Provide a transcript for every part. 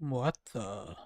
What the?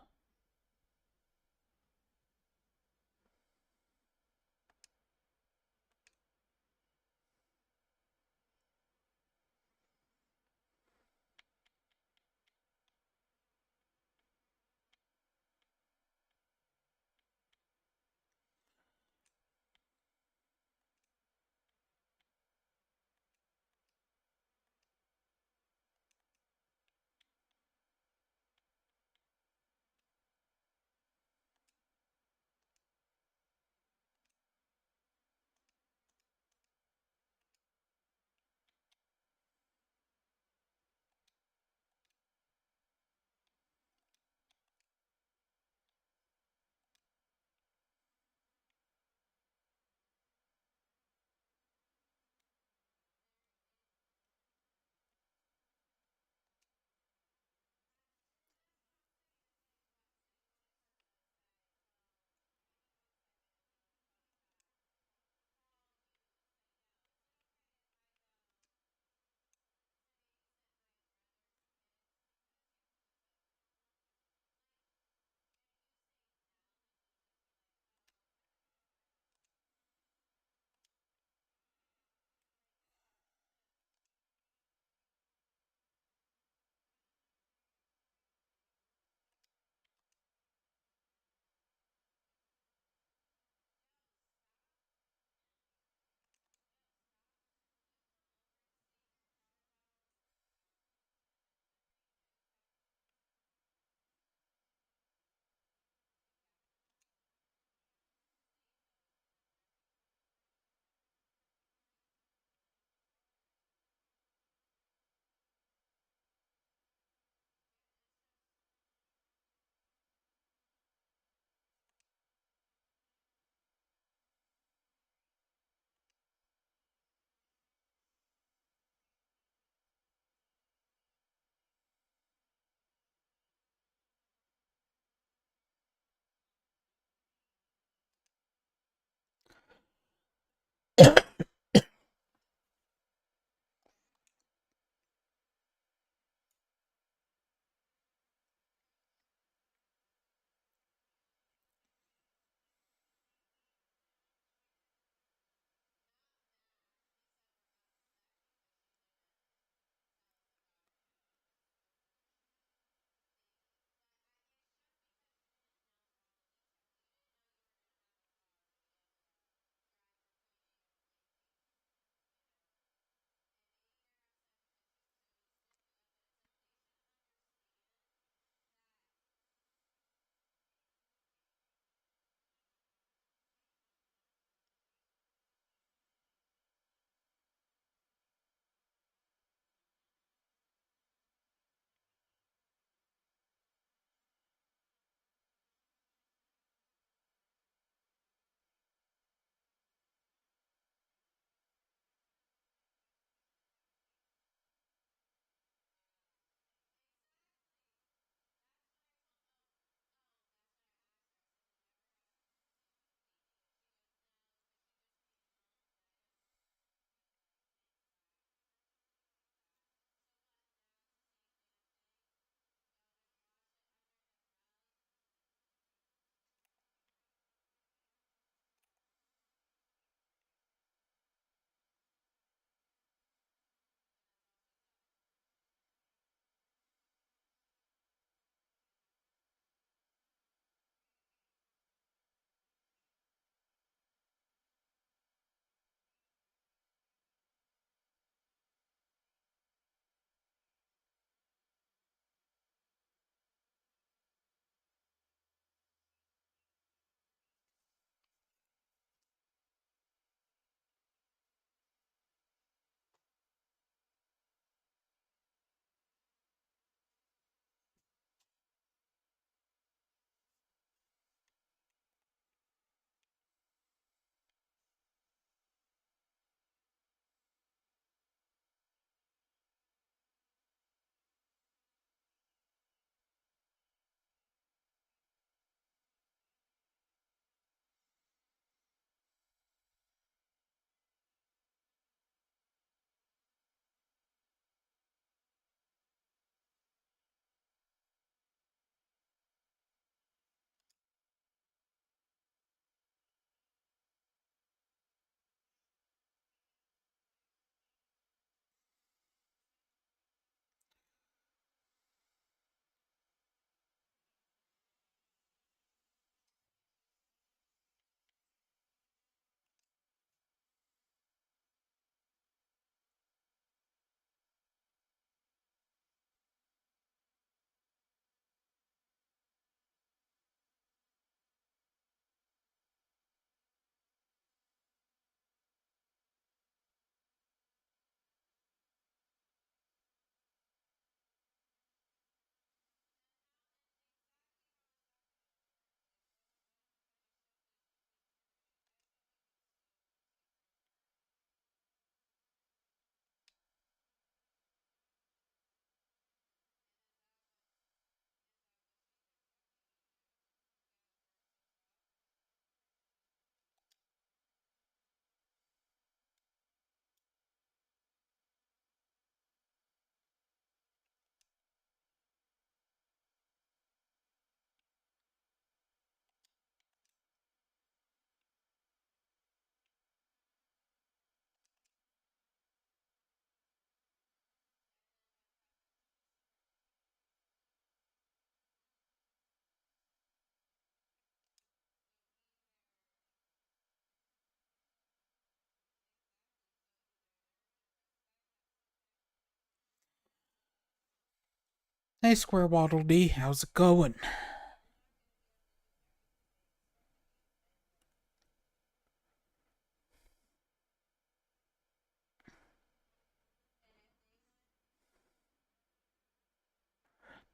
Hey, Square Waddle Dee, how's it going?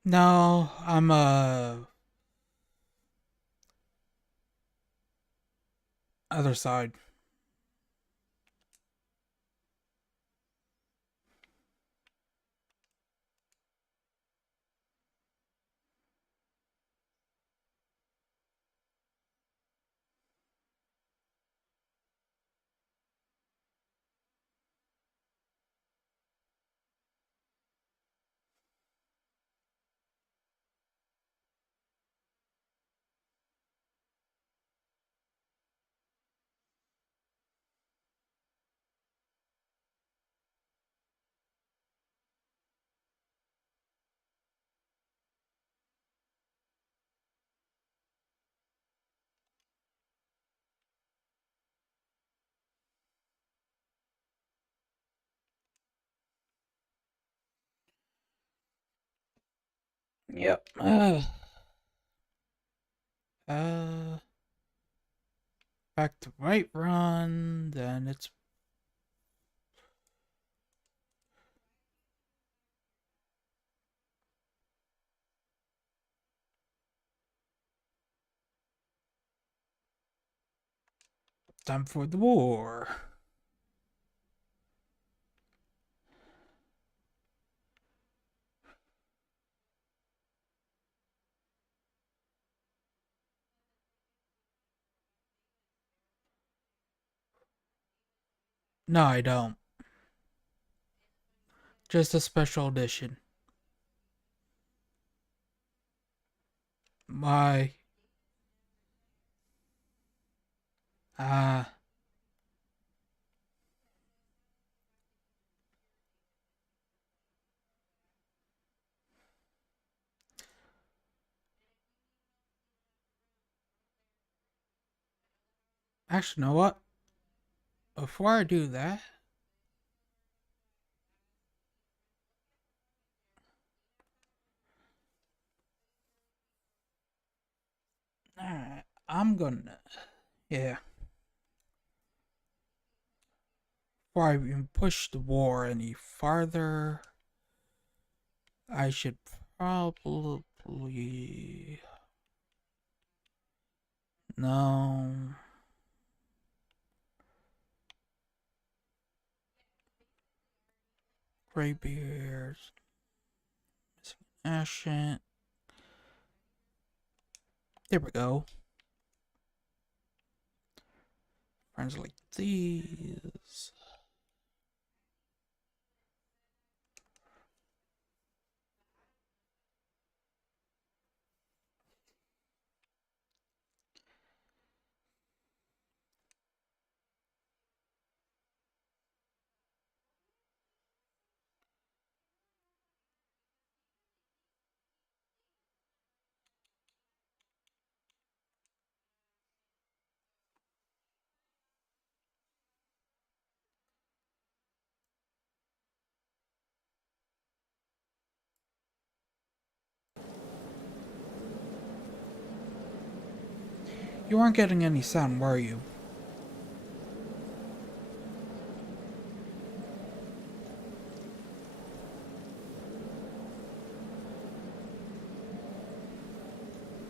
No, I'm other side. Yep. Uh, back to right run, then it's time for the war. No, I don't. Just a special edition. My, uh, actually, you know what? Before I do that, I'm gonna, yeah. Before I even push the war any farther, I should probably, no. Graybeards, missing Ashen. There we go. Friends like these. You weren't getting any sound, were you?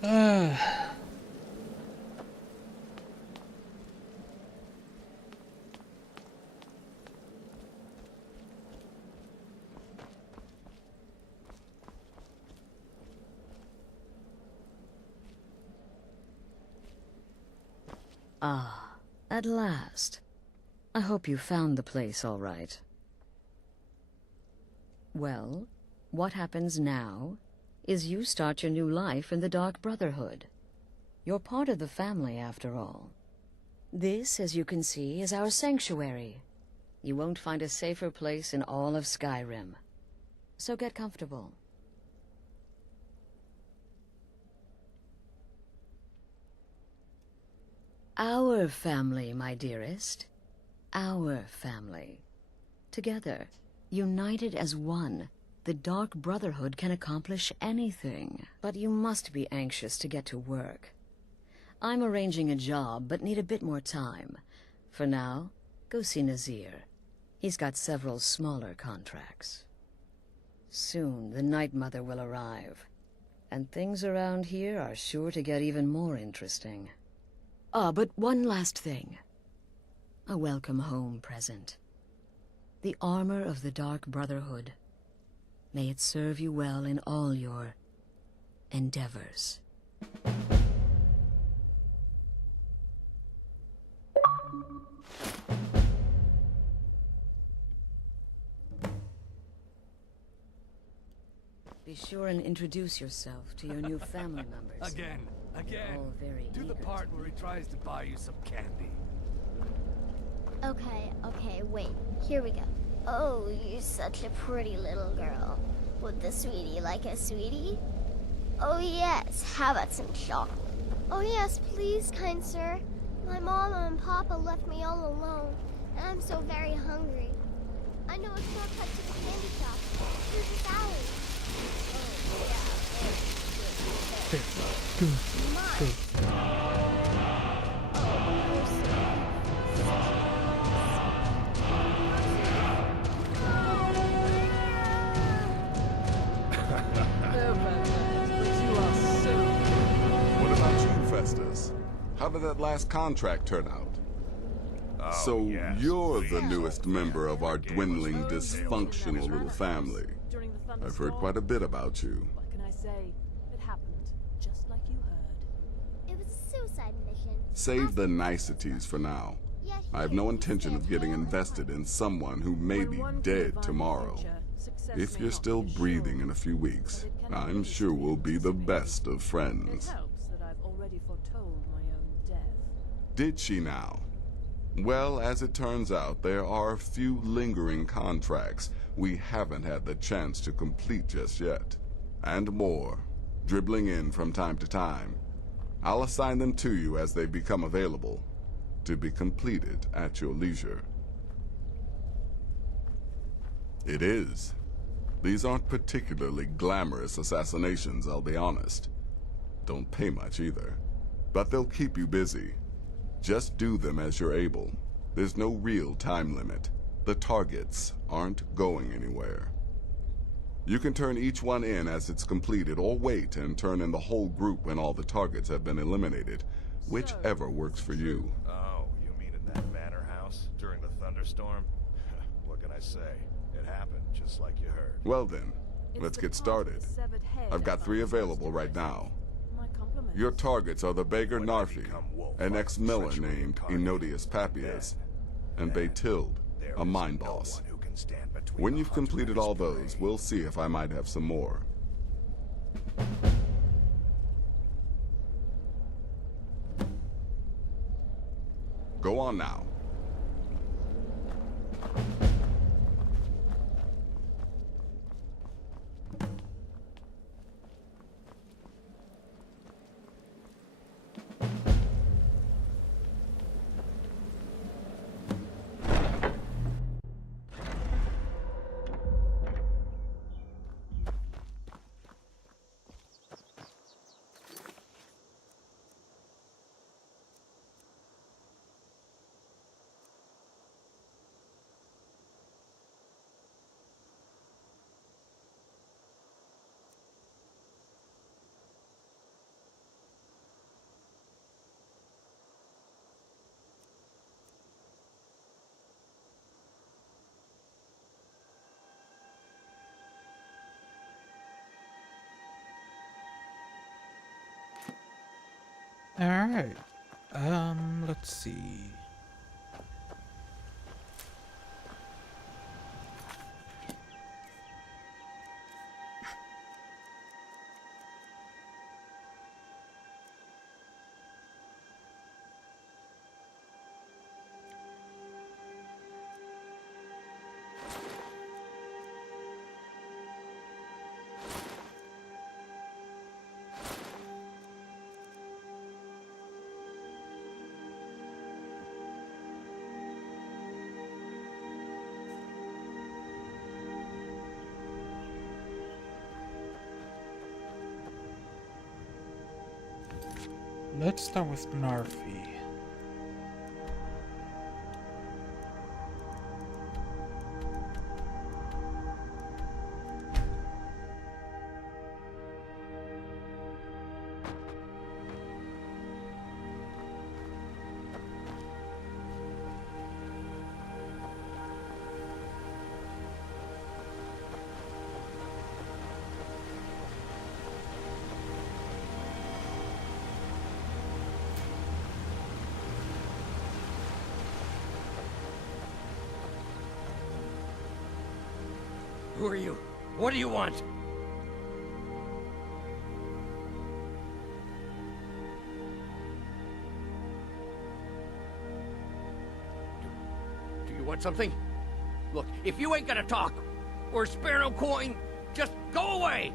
Uh, Ah, at last. I hope you found the place all right. Well, what happens now is you start your new life in the Dark Brotherhood. You're part of the family, after all. This, as you can see, is our sanctuary. You won't find a safer place in all of Skyrim. So get comfortable. Our family, my dearest. Our family. Together, united as one, The Dark Brotherhood can accomplish anything, but you must be anxious to get to work. I'm arranging a job, but need a bit more time. For now, go see Nazir. He's got several smaller contracts. Soon, the Night Mother will arrive, and things around here are sure to get even more interesting. But one last thing. A welcome home present. The armor of the Dark Brotherhood. May it serve you well in all your endeavors. Be sure and introduce yourself to your new family members. Again. All very Do the eager part to where he tries to buy you some candy. Okay, wait. Here we go. Oh, you're such a pretty little girl. Would the sweetie like a sweetie? Oh yes, how about some chocolate? Oh yes, please, kind sir. My mama and papa left me all alone, and I'm so very hungry. I know a shortcut to the candy shop. Through this alley. Oh, yeah, Good. What about you, Festus? How did that last contract turn out? So you're the newest member of our dwindling, dysfunctional little family. I've heard quite a bit about you. What can I say? It happened, just like you heard. It was a suicide mission. Save the niceties for now. I have no intention of getting invested in someone who may be dead tomorrow. If you're still breathing in a few weeks, I'm sure we'll be the best of It friends. helps that I've already foretold my own death. Did she now? Well, as it turns out, there are a few lingering contracts we haven't had the chance to complete just yet. And more, dribbling in from time to time. I'll assign them to you as they become available, to be completed at your leisure. It is. These aren't particularly glamorous assassinations, I'll be honest. Don't pay much either. But they'll keep you busy. Just do them as you're able. There's no real time limit. The targets aren't going anywhere. You can turn each one in as it's completed, or wait and turn in the whole group when all the targets have been eliminated. Whichever works for you. Oh, you mean in that manor house during the thunderstorm? What can I say? It happened just like you heard. Well then, It's let's the get part of started. the severed head I've got I 3 found available most right now. My compliments. Your targets are the beggar When I Narfi, become wolf, an I'll ex-miller treachery named incarnate. Enodius Papias, and Beytild, There a is mine no boss. one who can stand between When the you've hunter and completed his all those, prey. we'll see if I might have some more. Go on now. Alright. Let's see. let's start with Narfi. Who are you? What do you want? Do you want something? Look, if you ain't gonna talk, or spare no coin, just go away!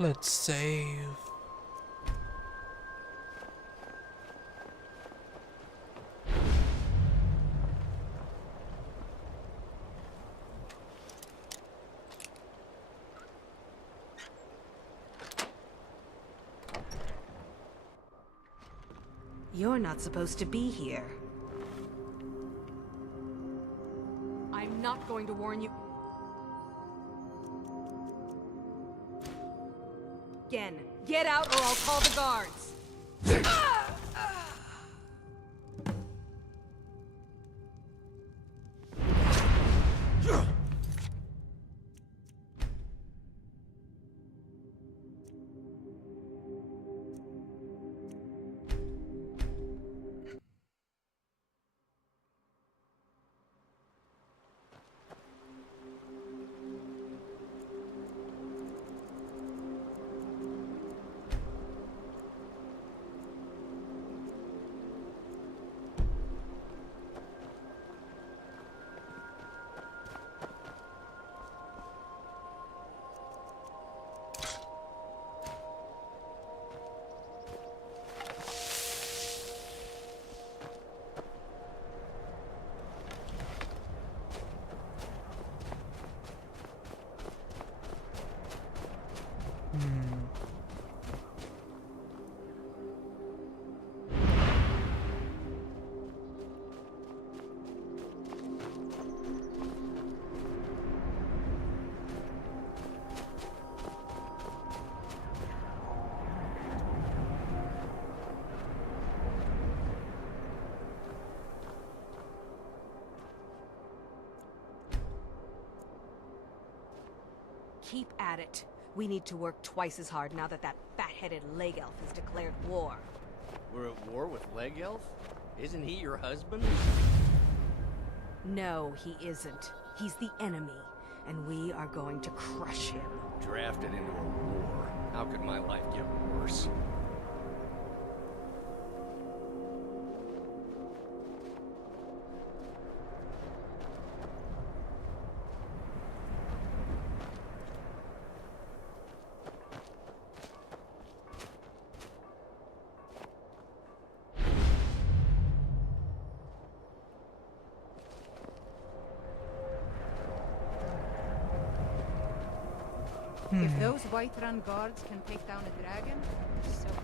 Let's save. You're not supposed to be here. I'm not going to warn you again. Get out or I'll call the guards. Keep at it. We need to work twice as hard now that that fat-headed leg elf has declared war. We're at war with Leg Elf? Isn't he your husband? No, he isn't. He's the enemy, and we are going to crush him. Drafted into a war. How could my life get worse? If those Whiterun guards can take down a dragon, so can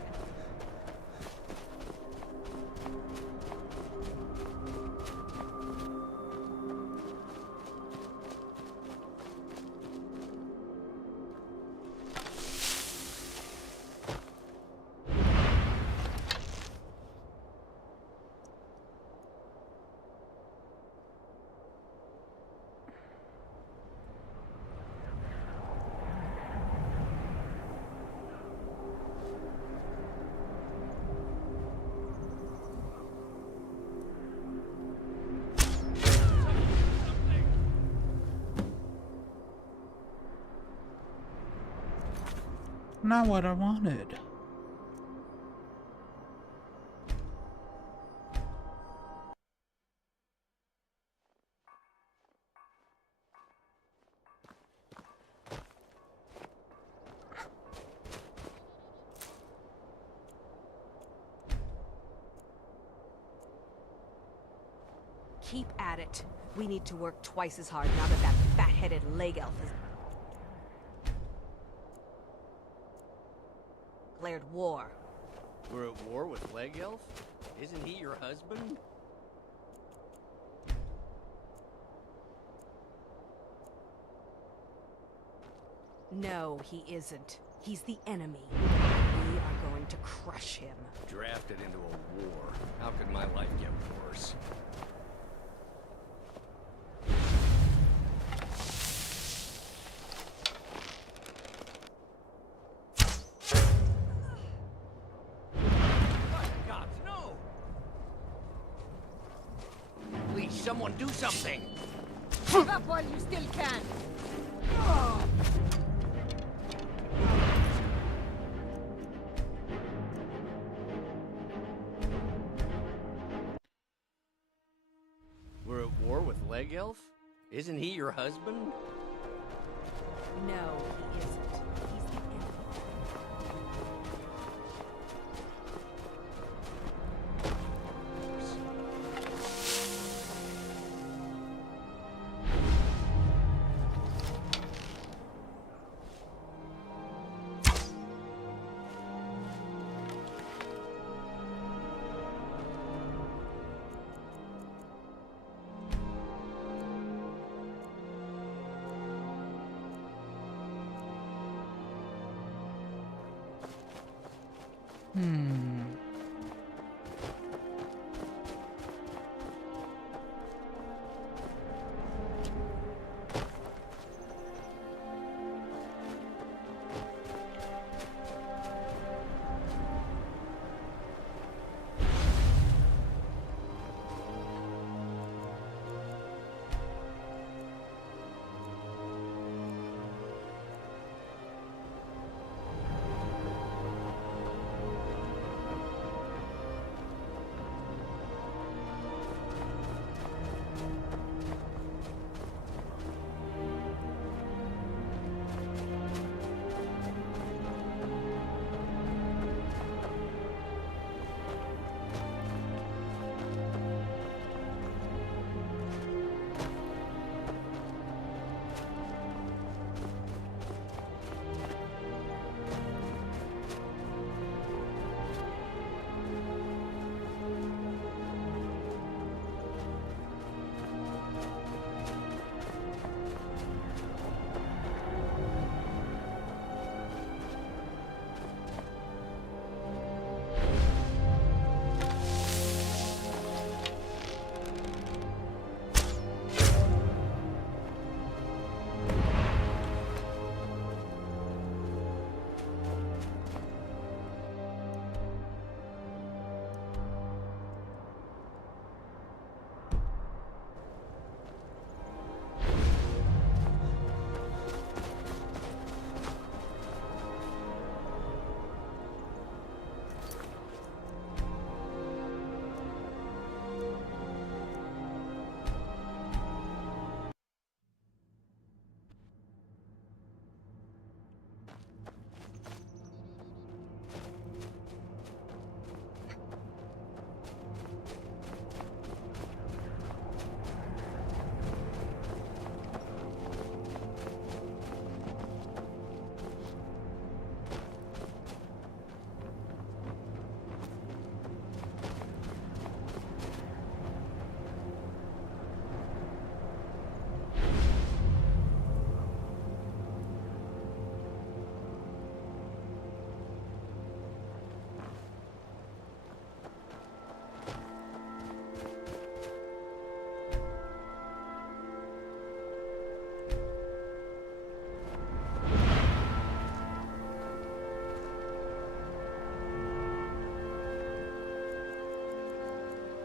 Not what I wanted. Keep at it. We need to work twice as hard now that that fat-headed leg elf has declared war. We're at war with Leg Elf? Isn't he your husband? No, he isn't. He's the enemy. We are going to crush him. Drafted into a war. How could my life get worse? God, no! Please, someone do something! give up while you still can. We're at war with Leg Elf? Isn't he your husband? No, he isn't. He's the enemy.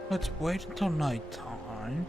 Let's wait until nighttime.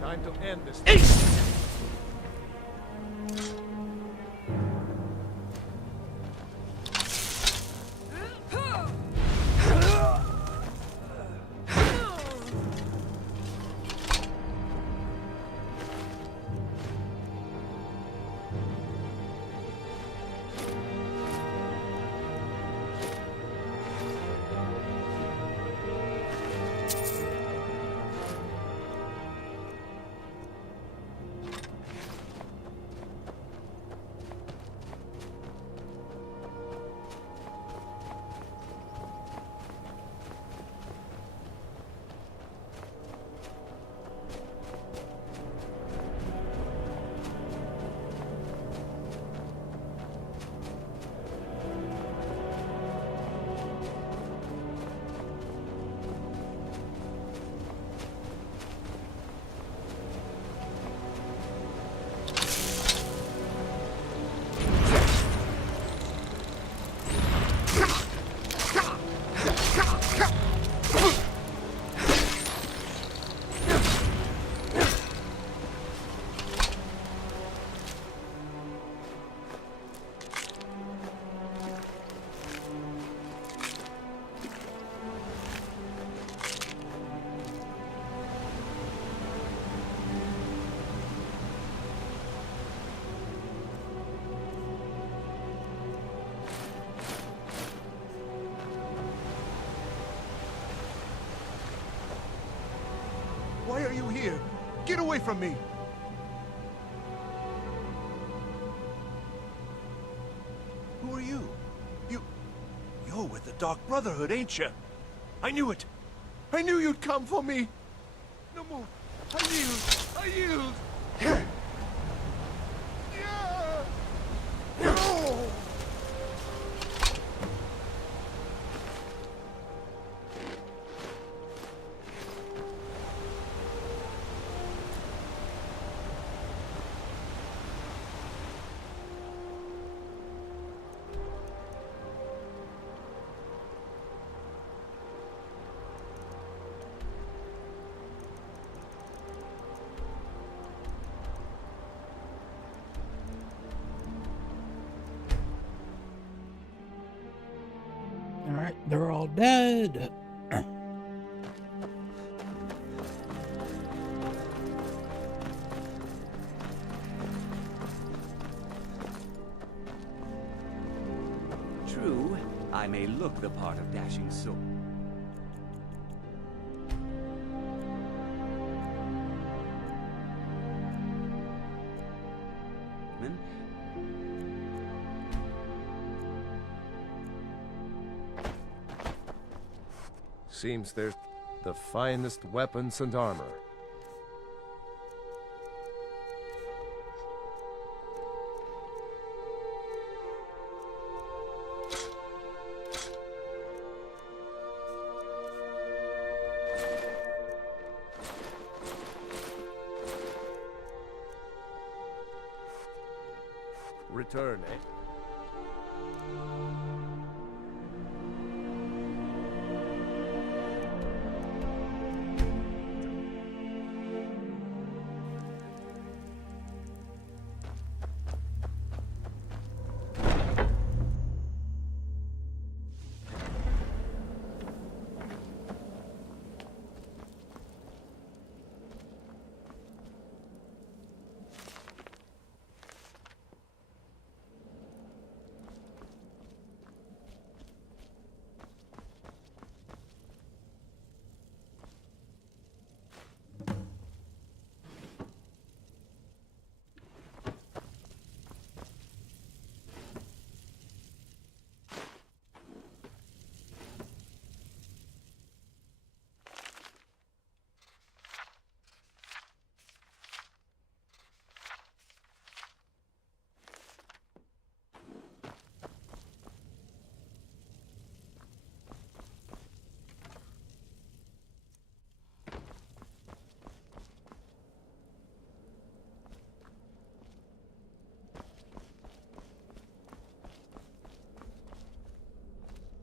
Time to end this. Why are you here? Get away from me! Who are you? You're with the Dark Brotherhood, ain't you? I knew it! I knew you'd come for me! No more! I yield! Yeah. No! Alright, they're all dead. True, I may look the part of dashing sword. Seems there's the finest weapons and armor. Return, eh?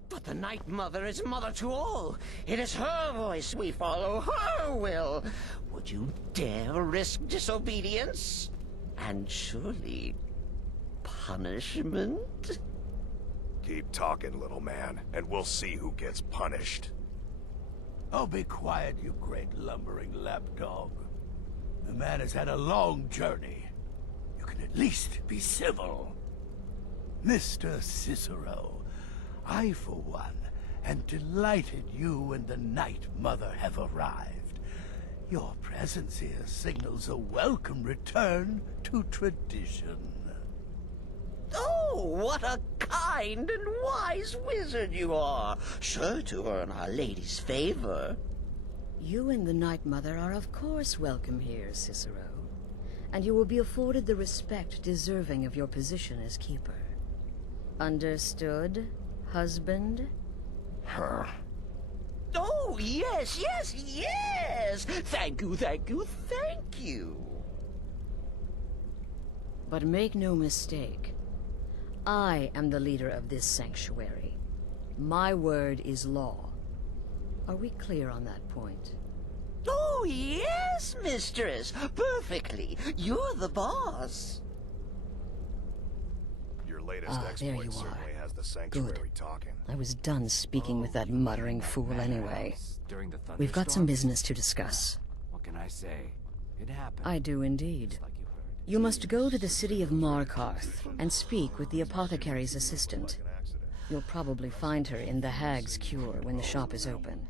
But the Night Mother is mother to all. It is her voice we follow, her will. Would you dare risk disobedience? And surely punishment? Keep talking, little man, and we'll see who gets punished. Oh, be quiet, you great lumbering lapdog. The man has had a long journey. You can at least be civil. Mr. Cicero, I, for one, am delighted you and the Night Mother have arrived. Your presence here signals a welcome return to tradition. Oh, what a kind and wise wizard you are! Sure to earn Our Lady's favor. You and the Night Mother are of course welcome here, Cicero. And you will be afforded the respect deserving of your position as keeper. Understood, husband? Her. Oh, yes, yes, yes! Thank you, thank you, thank you! But make no mistake. I am the leader of this sanctuary. My word is law. Are we clear on that point? Oh, yes, mistress! Perfectly! You're the boss! Your latest there you exploit certainly are. has the sanctuary Good. talking. I was done speaking with that muttering fool anyway. During the We've got some thunderstorms? business to discuss. What can I say? It happened. I do indeed. Just like you heard. You must go to the city of Markarth and speak with the apothecary's assistant. You'll probably find her in the Hag's Cure when the shop is open.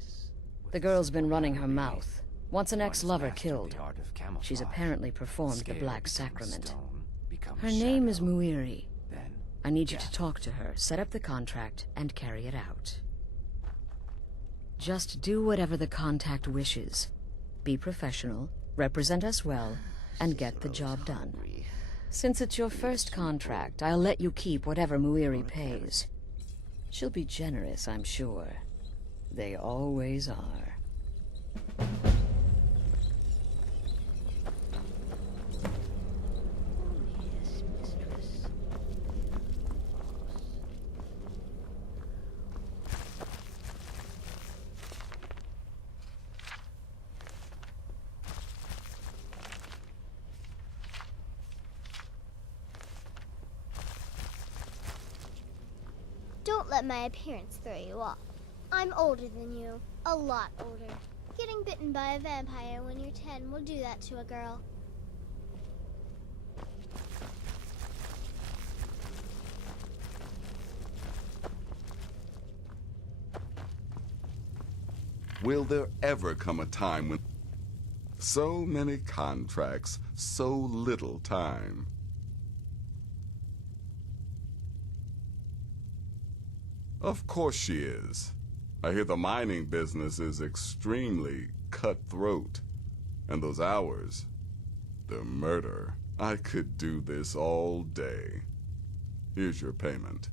The girl's been running her mouth, Once an One ex-lover mastered killed, the art of camouflage. she's apparently performed the Scale Black becomes Sacrament. stone, becomes Her name is shadow, Muiri. then I need you to death. talk to her, set up the contract, and carry it out. Just do whatever the contact wishes. Be professional, represent us well, and get the job done. Since it's your first contract, I'll let you keep whatever Muiri pays. She'll be generous, I'm sure. They always are. Yes, mistress. Don't let my appearance throw you off. I'm older than you. A lot older. Getting bitten by a vampire when you're 10 will do that to a girl. Will there ever come a time when so many contracts, so little time? Of course she is. I hear the mining business is extremely cutthroat. And those hours, the murder. I could do this all day. Here's your payment.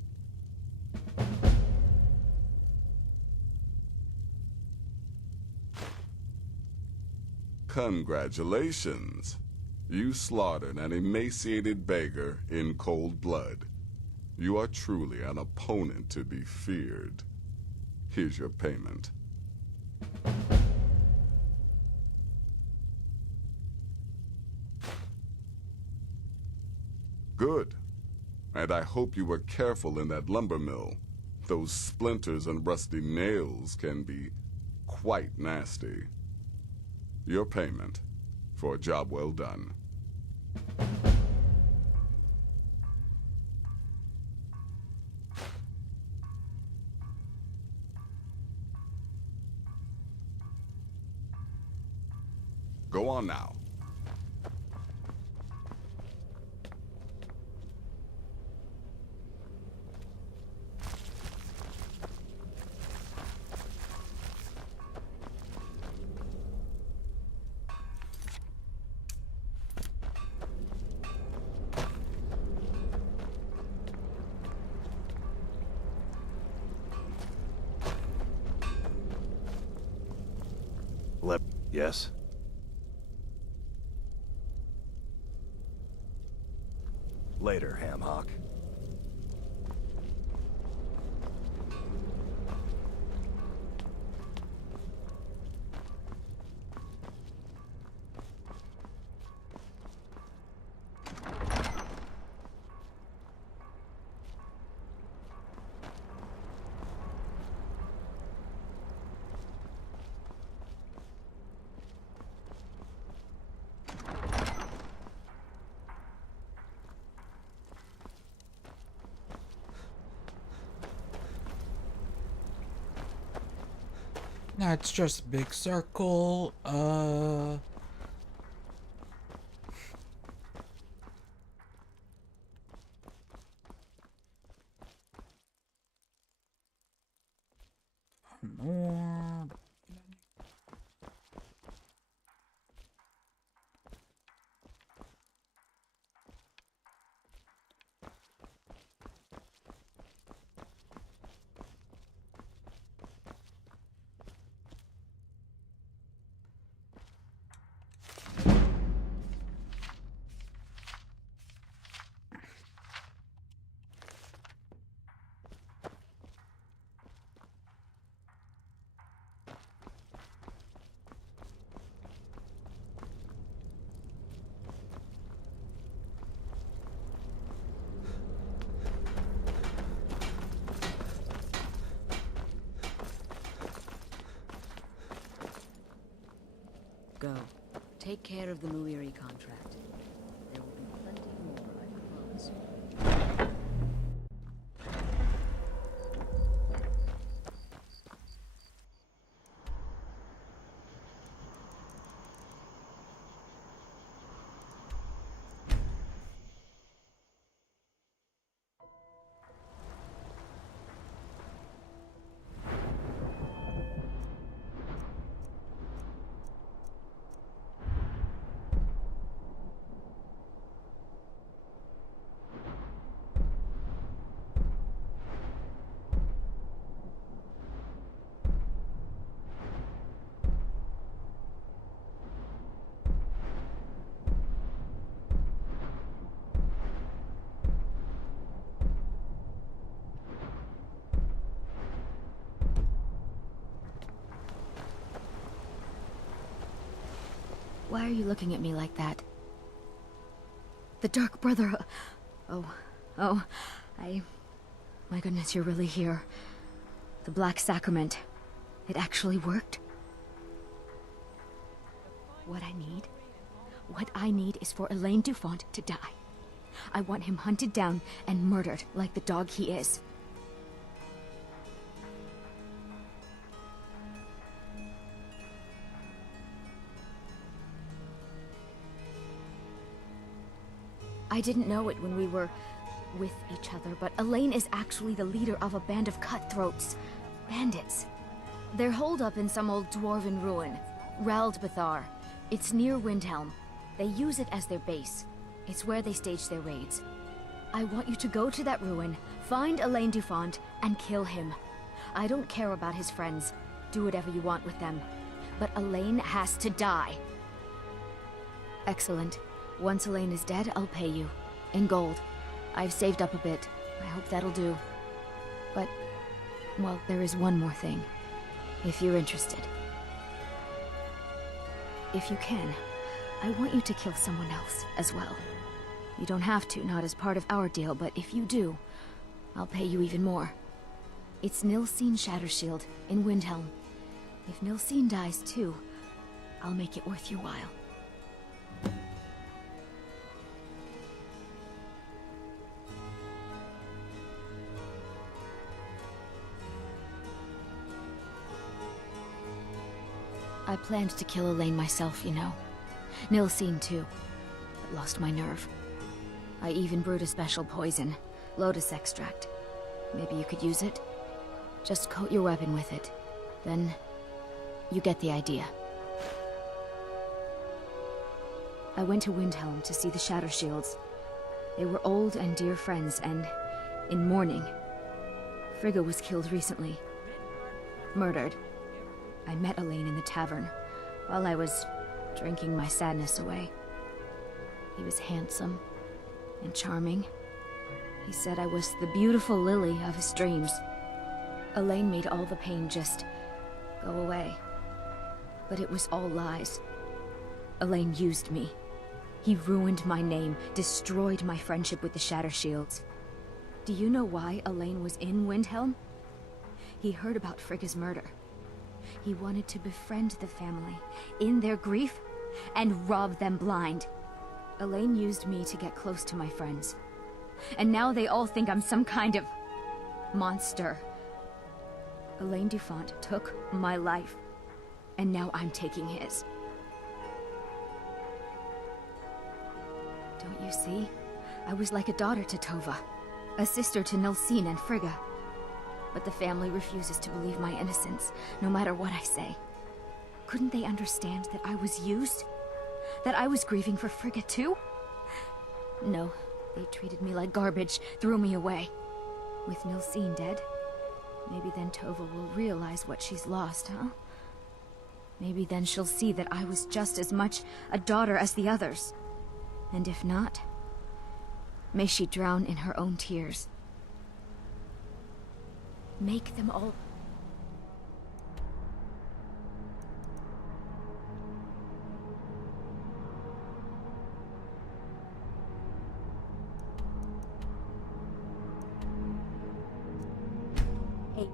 Congratulations. You slaughtered an emaciated beggar in cold blood. You are truly an opponent to be feared. Here's your payment. Good. And I hope you were careful in that lumber mill. Those splinters and rusty nails can be quite nasty. Your payment for a job well done. Go on now. Yes? Later, Hamhock. That's just a big circle. More. Go. Take care of the Muiri contract. There will be plenty more, I promise you. Why are you looking at me like that? The Dark Brother... My goodness, you're really here. The Black Sacrament. It actually worked? What I need is for Elaine Dufont to die. I want him hunted down and murdered like the dog he is. I didn't know it when we were with each other, but Elaine is actually the leader of a band of cutthroats. Bandits. They're holed up in some old dwarven ruin. Raldbathar. It's near Windhelm. They use it as their base. It's where they stage their raids. I want you to go to that ruin, find Elaine Dufont, and kill him. I don't care about his friends. Do whatever you want with them. But Elaine has to die. Excellent. Once Elaine is dead, I'll pay you. In gold. I've saved up a bit. I hope that'll do. But, well, there is one more thing. If you're interested. If you can, I want you to kill someone else as well. You don't have to, not as part of our deal, but if you do, I'll pay you even more. It's Nilsine Shattershield in Windhelm. If Nilsine dies too, I'll make it worth your while. I planned to kill Elaine myself, you know. Nilsine too, but lost my nerve. I even brewed a special poison, lotus extract. Maybe you could use it? Just coat your weapon with it. Then, you get the idea. I went to Windhelm to see the Shattershields. They were old and dear friends, and in mourning. Frigga was killed recently. Murdered. I met Elaine in the tavern, while I was drinking my sadness away. He was handsome and charming. He said I was the beautiful lily of his dreams. Elaine made all the pain just go away. But it was all lies. Elaine used me. He ruined my name, destroyed my friendship with the Shattershields. Do you know why Elaine was in Windhelm? He heard about Frigga's murder. He wanted to befriend the family, in their grief, and rob them blind. Elaine used me to get close to my friends. And now they all think I'm some kind of monster. Elaine Dufont took my life, and now I'm taking his. Don't you see? I was like a daughter to Tova, a sister to Nilsine and Frigga. But the family refuses to believe my innocence, no matter what I say. Couldn't they understand that I was used? That I was grieving for Frigga too? No, they treated me like garbage, threw me away. With Nilsine dead, maybe then Tova will realize what she's lost, huh? Maybe then she'll see that I was just as much a daughter as the others. And if not, may she drown in her own tears. Make them all... Hey.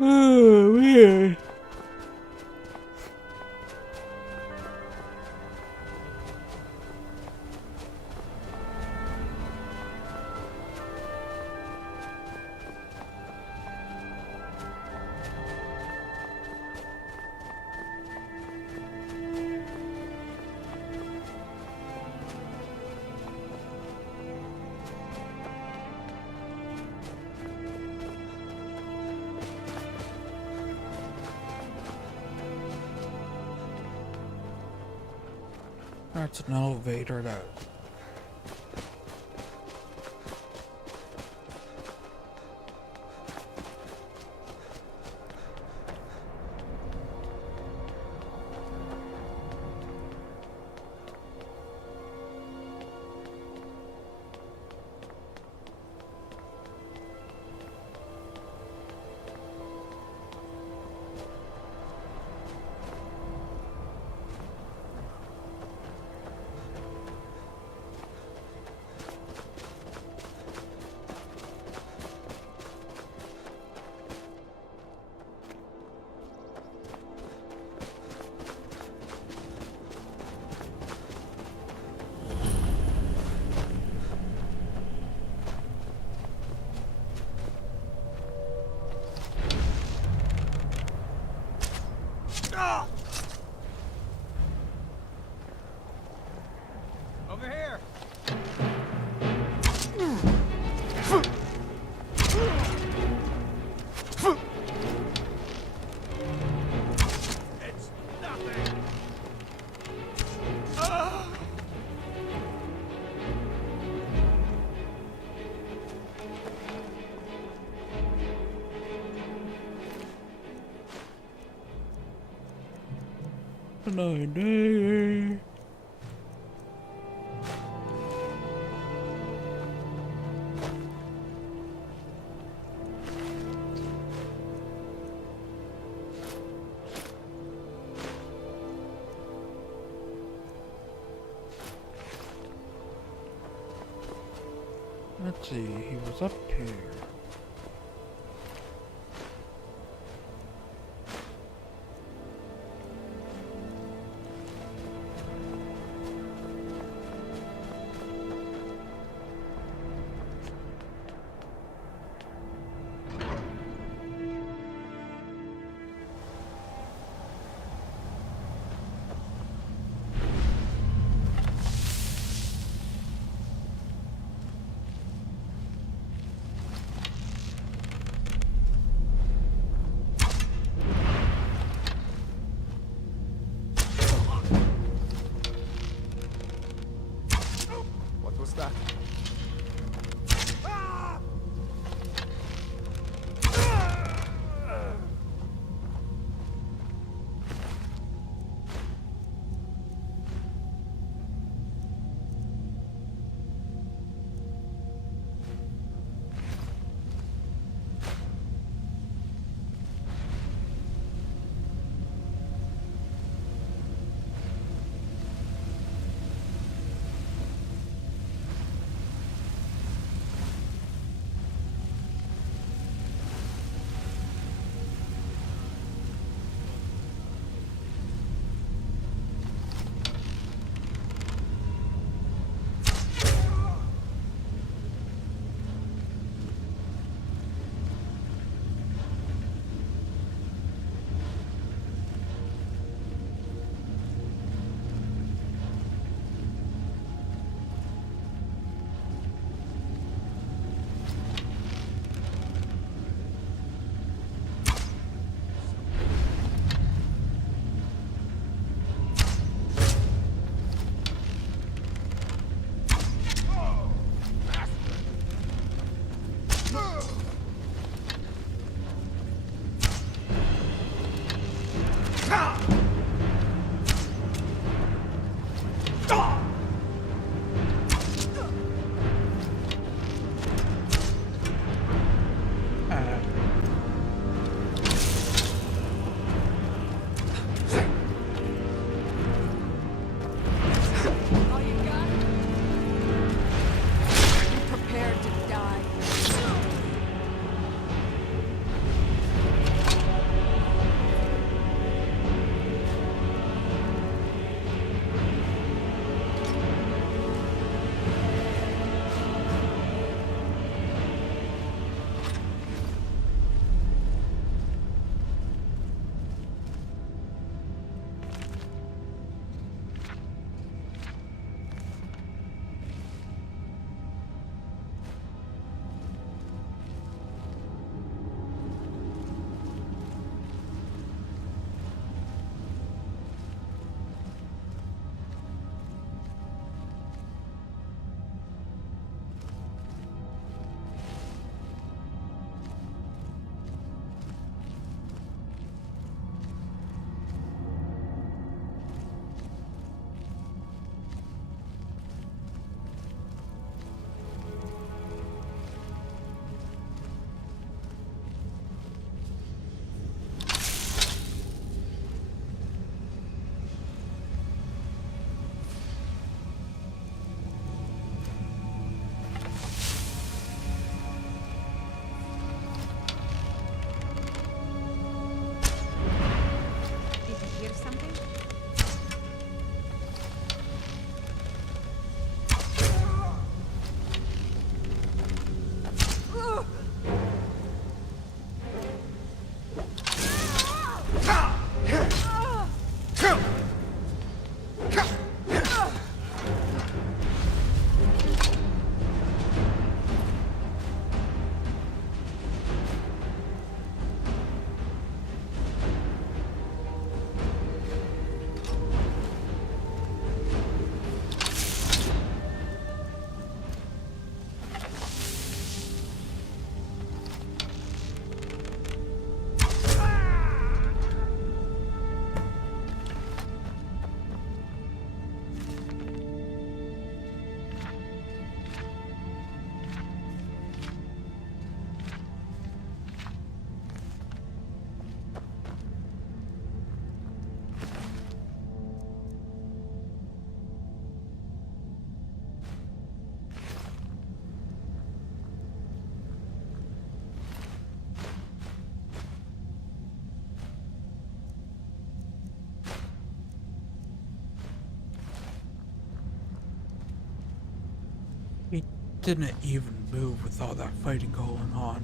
Oh, weird. That's an elevator that... Over here! It's nothing! Day. Let's see, he was up here. What was that? He didn't even move with all that fighting going on.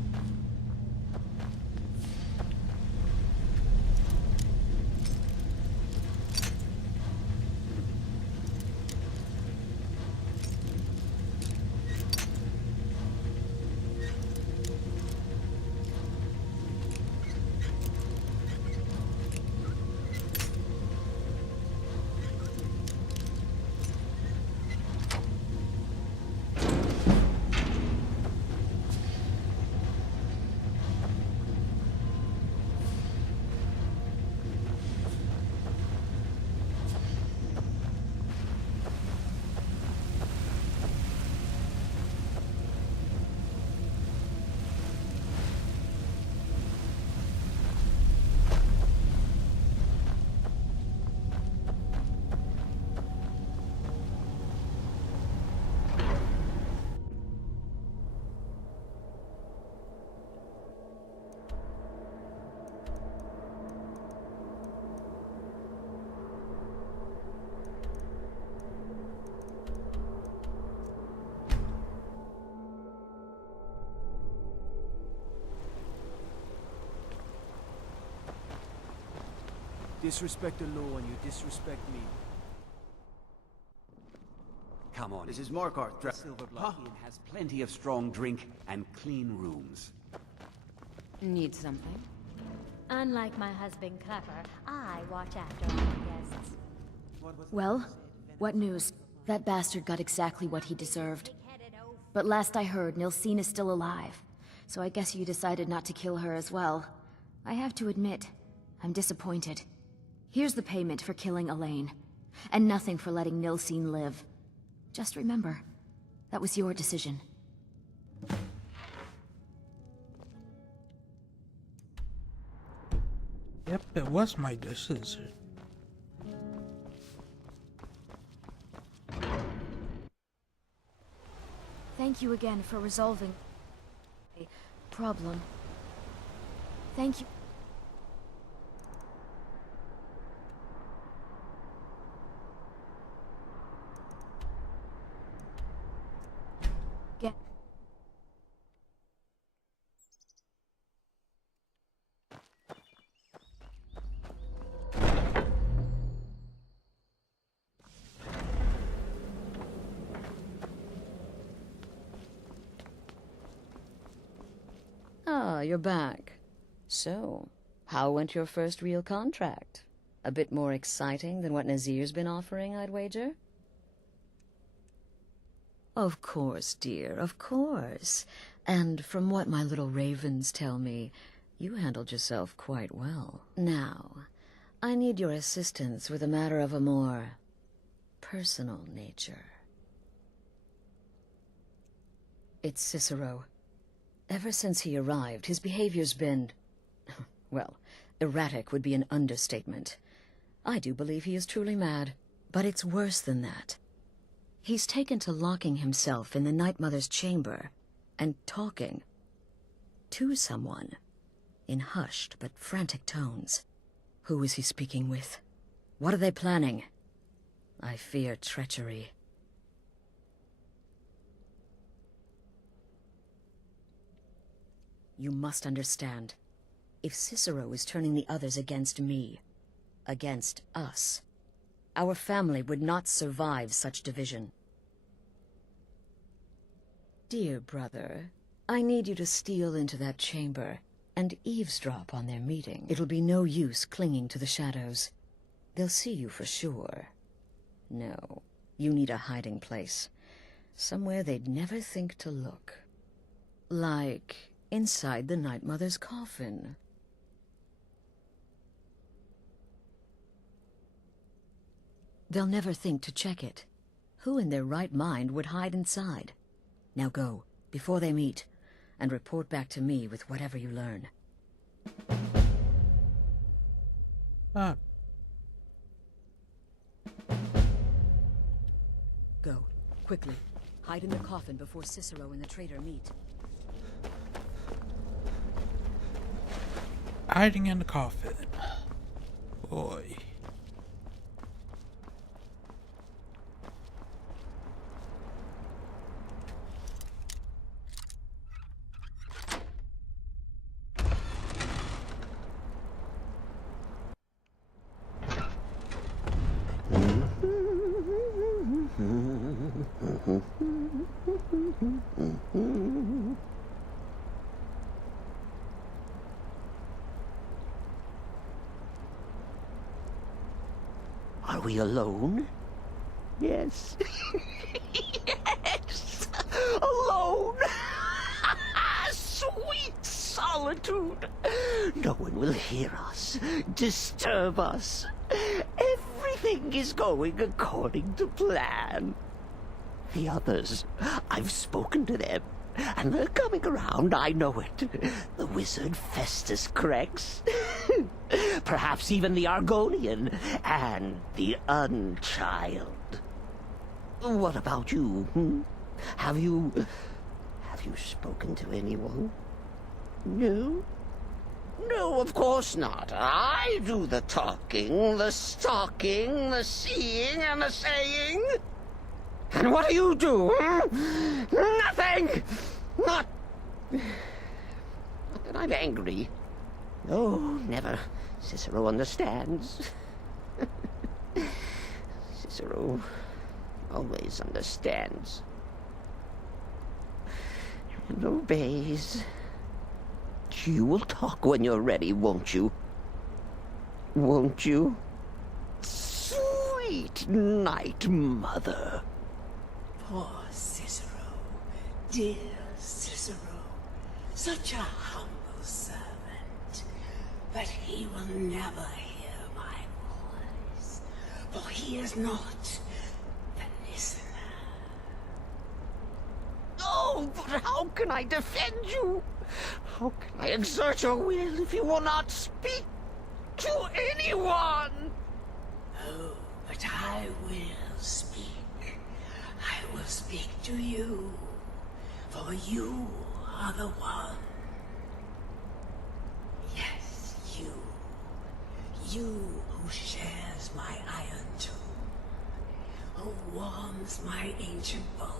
Disrespect the law and you disrespect me. Come on. This is Markarth. The Silver Blood Inn has plenty of strong drink and clean rooms. Need something? Unlike my husband Clapper, I watch after all the guests. Well, what news? That bastard got exactly what he deserved. But last I heard, Nilsine is still alive. So I guess you decided not to kill her as well. I have to admit, I'm disappointed. Here's the payment for killing Elaine. And nothing for letting Nilsine live. Just remember, that was your decision. Yep, it was my decision. Thank you again for resolving a problem. Thank you. Ah, you're back. So, how went your first real contract? A bit more exciting than what Nazir's been offering, I'd wager? Of course, dear, of course. And from what my little ravens tell me, you handled yourself quite well. Now, I need your assistance with a matter of a more personal nature. It's Cicero. Ever since he arrived, his behavior's been, well, erratic would be an understatement. I do believe he is truly mad, but it's worse than that. He's taken to locking himself in the Night Mother's chamber and talking to someone in hushed but frantic tones. Who is he speaking with? What are they planning? I fear treachery. You must understand. If Cicero is turning the others against me, against us, our family would not survive such division. Dear brother, I need you to steal into that chamber and eavesdrop on their meeting. It'll be no use clinging to the shadows. They'll see you for sure. No, you need a hiding place. Somewhere they'd never think to look. Like inside the Night Mother's coffin. They'll never think to check it. Who in their right mind would hide inside? Now go, before they meet, and report back to me with whatever you learn. Go, quickly. Hide in the coffin before Cicero and the traitor meet. Hiding in the coffin. Boy. Are we alone? Yes. Yes! Alone! Sweet solitude! No one will hear us, disturb us. Everything is going according to plan. The others, I've spoken to them, and they're coming around, I know it. The wizard Festus Crex, perhaps even the Argonian, and the Unchild. What about you? Have you spoken to anyone? No? No, of course not. I do the talking, the stalking, the seeing, and the saying. And what do you do? Nothing! Not that I'm angry. No, never. Cicero understands. Cicero always understands. And obeys. You will talk when you're ready, won't you? Won't you? Sweet night, mother. Poor Cicero, dear Cicero, such a humble servant, but he will never hear my voice, for he is not the listener. Oh, but how can I defend you? How can I exert your will if you will not speak to anyone? Oh, but I will speak. I will speak to you, for you are the one. Yes, you. You who shares my iron tomb, who warms my ancient bones.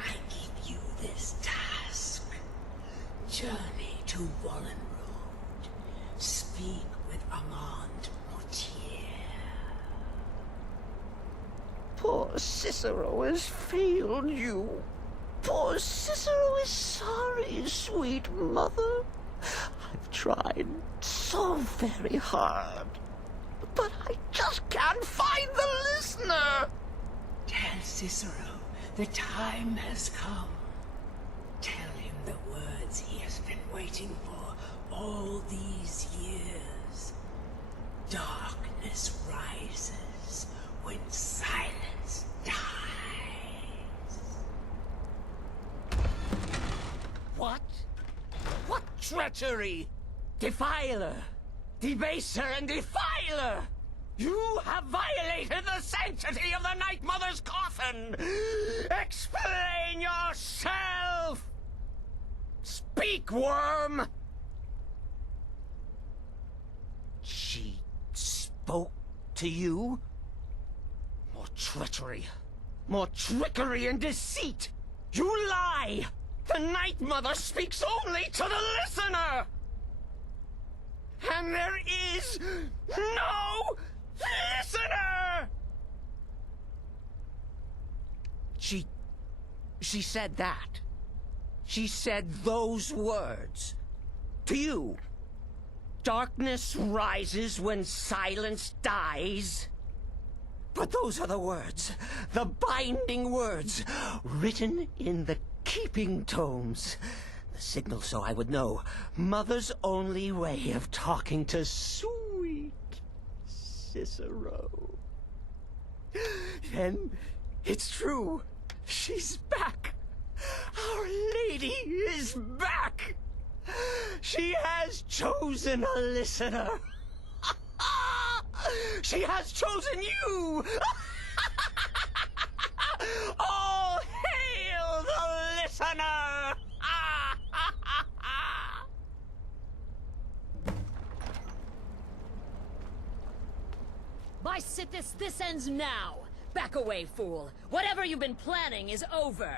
I give you this task. Journey to Wallen Road. Speak with Armand Mortier. Poor Cicero has failed you. Poor Cicero is sorry, sweet mother. I've tried so very hard, but I just can't find the listener. Tell Cicero the time has come. Tell him the words he has been waiting for all these years. Darkness rises when silence dies. What? What treachery? Defiler! Debaser and defiler! You have violated the sanctity of the Night Mother's coffin! Explain yourself! Speak, worm! She spoke to you? More treachery. More trickery and deceit! You lie! The Night Mother speaks only to the listener! And there is no listener! She said that. She said those words. To you. Darkness rises when silence dies. But those are the words, the binding words, written in the keeping tomes. The signal so I would know. Mother's only way of talking to sweet Cicero. Then it's true. She's back. Our Lady is back. She has chosen a listener. She has chosen you. All hail the listener. By Sithis, this ends now! Back away, fool! Whatever you've been planning is over!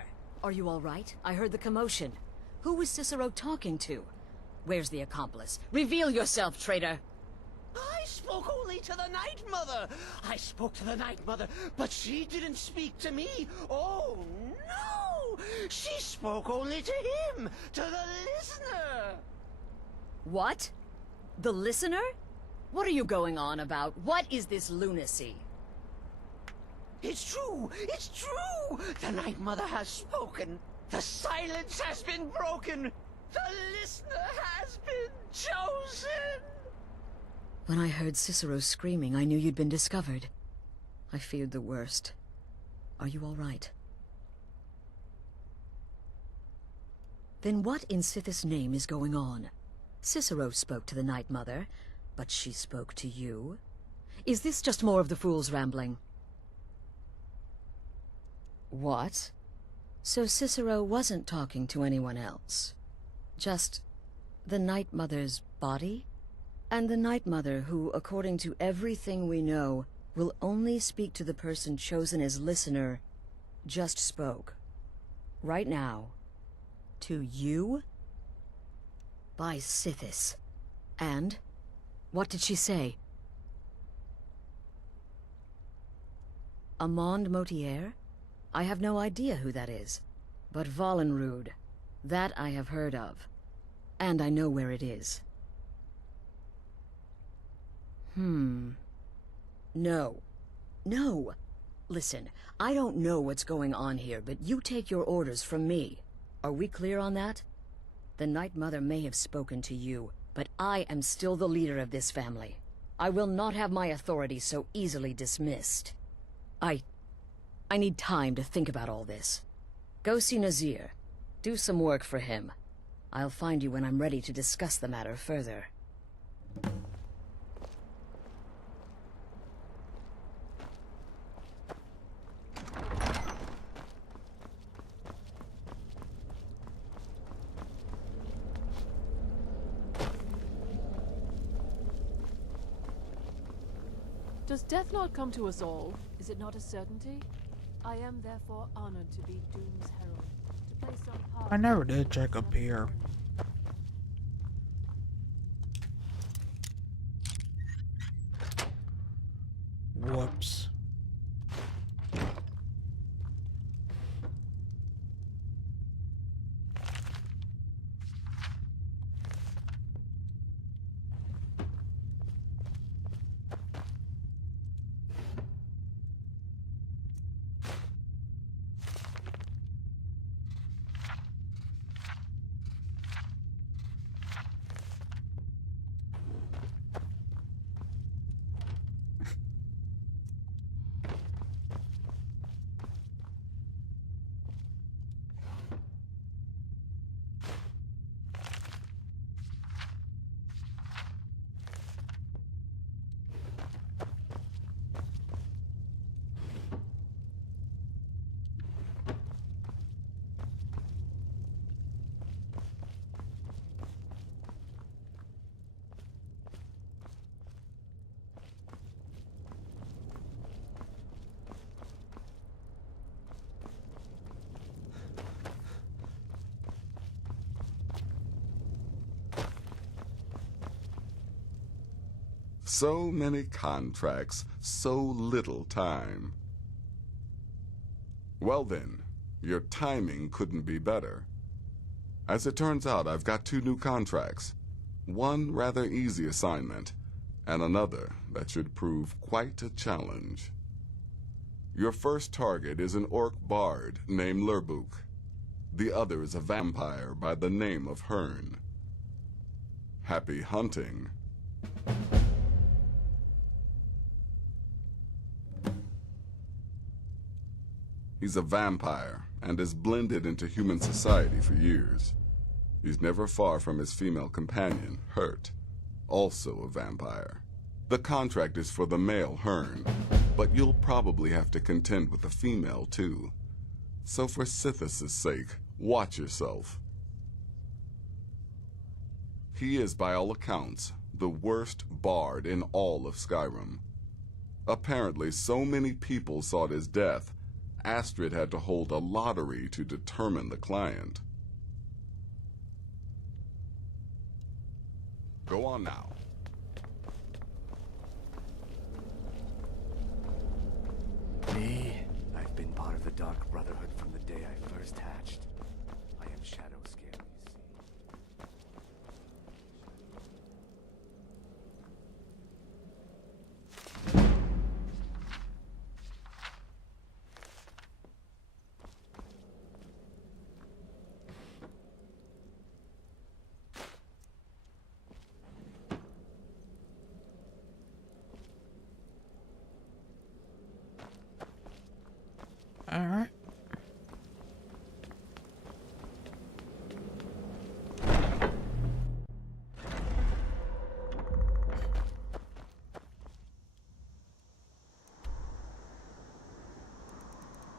Are you all right? I heard the commotion. Who was Cicero talking to? Where's the accomplice? Reveal yourself, traitor! I spoke only to the Night Mother. I spoke to the Night Mother, but she didn't speak to me. Oh, no! She spoke only to him, to the listener. What? The listener? What are you going on about? What is this lunacy? It's true! It's true! The Night Mother has spoken. The silence has been broken. The listener has been chosen! When I heard Cicero screaming, I knew you'd been discovered. I feared the worst. Are you all right? Then what in Sithis' name is going on? Cicero spoke to the Night Mother, but she spoke to you? Is this just more of the fool's rambling? What? So Cicero wasn't talking to anyone else? Just the Night Mother's body? And the Night Mother who, according to everything we know, will only speak to the person chosen as listener, just spoke. Right now. To you? By Sithis. And? What did she say? Amand Motier? I have no idea who that is. But Valenrud, that I have heard of. And I know where it is. No. No! Listen, I don't know what's going on here, but you take your orders from me. Are we clear on that? The Night Mother may have spoken to you, but I am still the leader of this family. I will not have my authority so easily dismissed. I need time to think about all this. Go see Nazir. Do some work for him. I'll find you when I'm ready to discuss the matter further. Does death not come to us all? Is it not a certainty? I am therefore honored to be Doom's herald, to play some part. I never did check up here. Whoops. So many contracts, so little time. Well then, your timing couldn't be better. As it turns out, I've got 2 new contracts. One rather easy assignment, and another that should prove quite a challenge. Your first target is an orc bard named Lurbuk. The other is a vampire by the name of Hearn. Happy hunting. He's a vampire, and has blended into human society for years. He's never far from his female companion, Hurt, also a vampire. The contract is for the male Hearn, but you'll probably have to contend with the female too. So for Sithis' sake, watch yourself. He is, by all accounts, the worst bard in all of Skyrim. Apparently, so many people sought his death, Astrid had to hold a lottery to determine the client. Go on now. part of the Dark Brotherhood from the day I first hatched. I am shadow scale, you see. All right.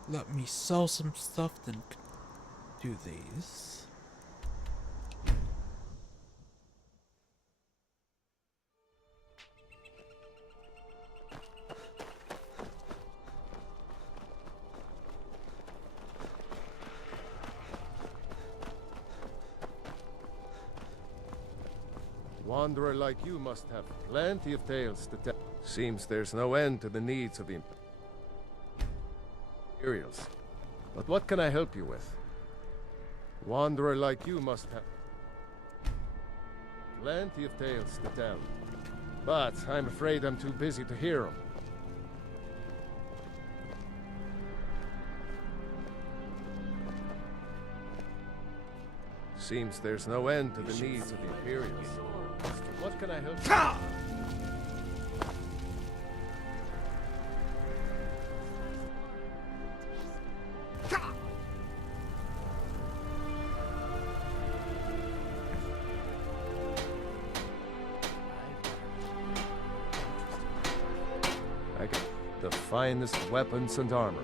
Let me sell some stuff, then do these. Wanderer like you must have plenty of tales to tell. Seems there's no end to the needs of the Imperials. But what can I help you with? Wanderer like you must have plenty of tales to tell. But I'm afraid I'm too busy to hear them. Seems there's no end to the needs of the Imperials. What can I help you? I got the finest weapons and armor.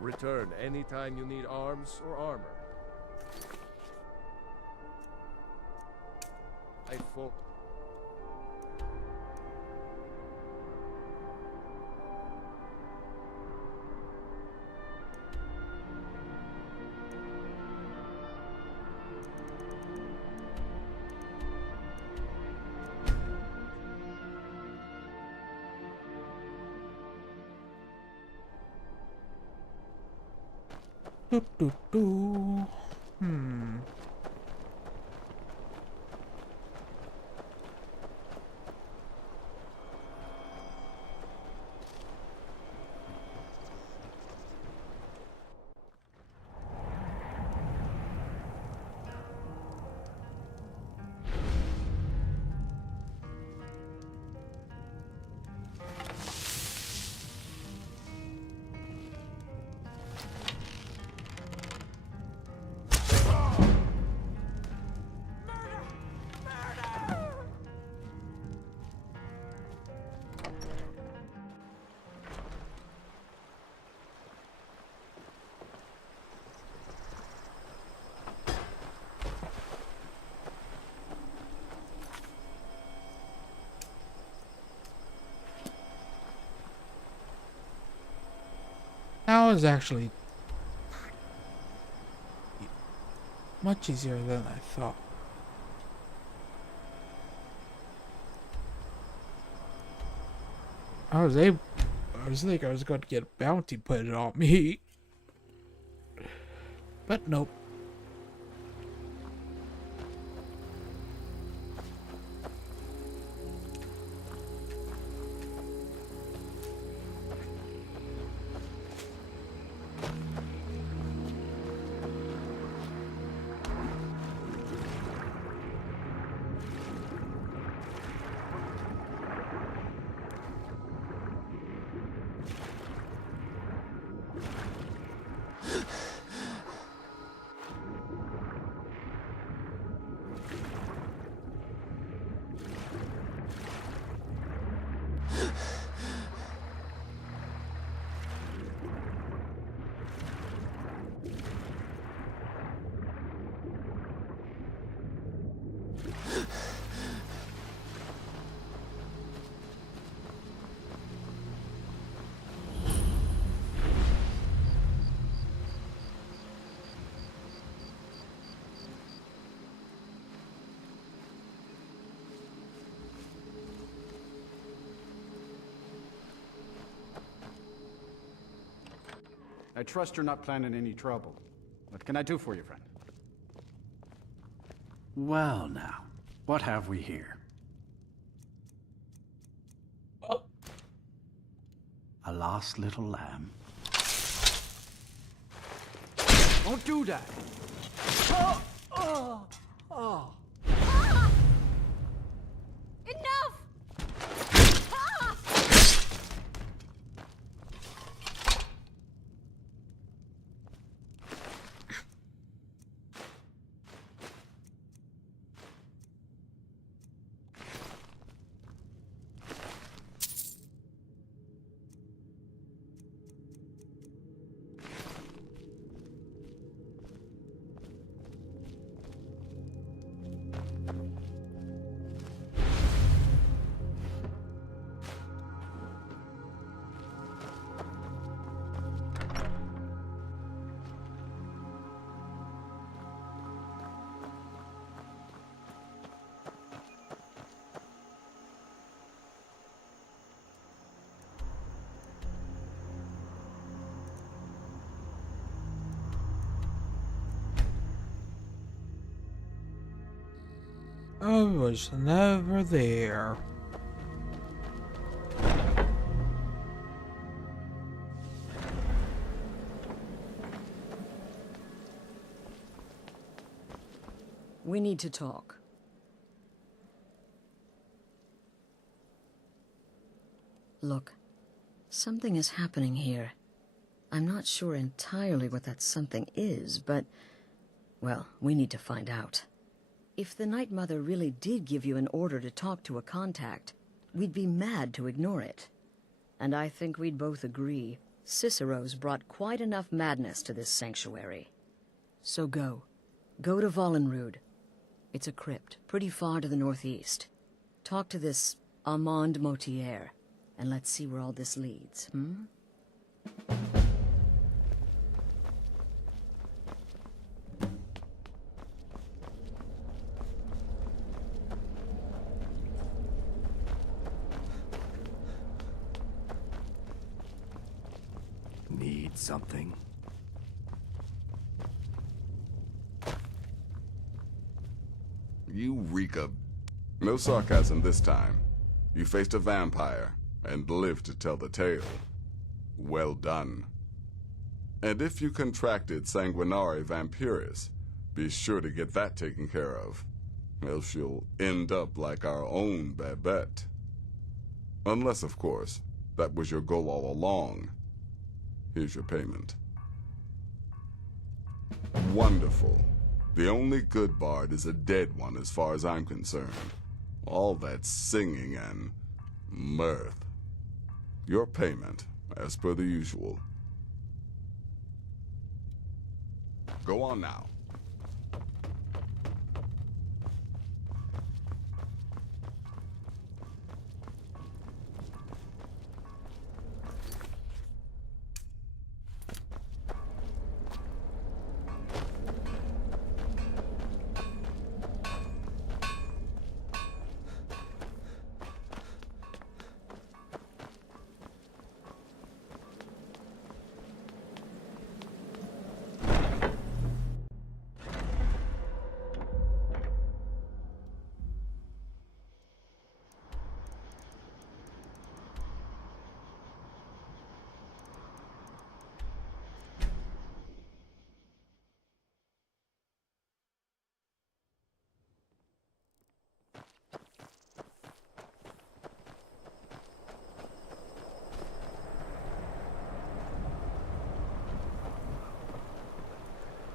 Return anytime you need arms or armor. I fought. Hmm. That was actually much easier than I thought. I was like I was going to get a bounty put on me. But nope. I trust you're not planning any trouble. What can I do for you, friend? Well now, what have we here? A lost little lamb. Don't do that! Oh! Oh! Oh! Enough! Ah! I was never there. We need to talk. Look, something is happening here. I'm not sure entirely what that something is, but, well, we need to find out. If the Night Mother really did give you an order to talk to a contact, we'd be mad to ignore it. And I think we'd both agree, Cicero's brought quite enough madness to this sanctuary. So go. Go to Vollenrud. It's a crypt, pretty far to the northeast. Talk to this Armand Motier, and let's see where all this leads, hmm? Need something? You reek of... No sarcasm this time. You faced a vampire and lived to tell the tale. Well done. And if you contracted sanguinare vampiris, be sure to get that taken care of. Else you'll end up like our own Babette. Unless, of course, that was your goal all along. Here's your payment. Wonderful. The only good bard is a dead one as far as I'm concerned. All that singing and mirth. Your payment, as per the usual. Go on now.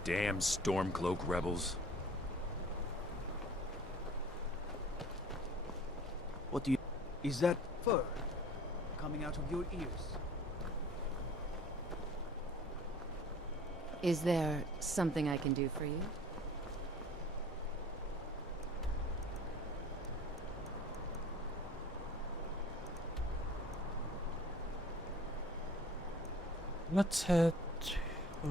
Damn Stormcloak rebels. What do you... Is that fur coming out of your ears? Is there something I can do for you? Let's head to...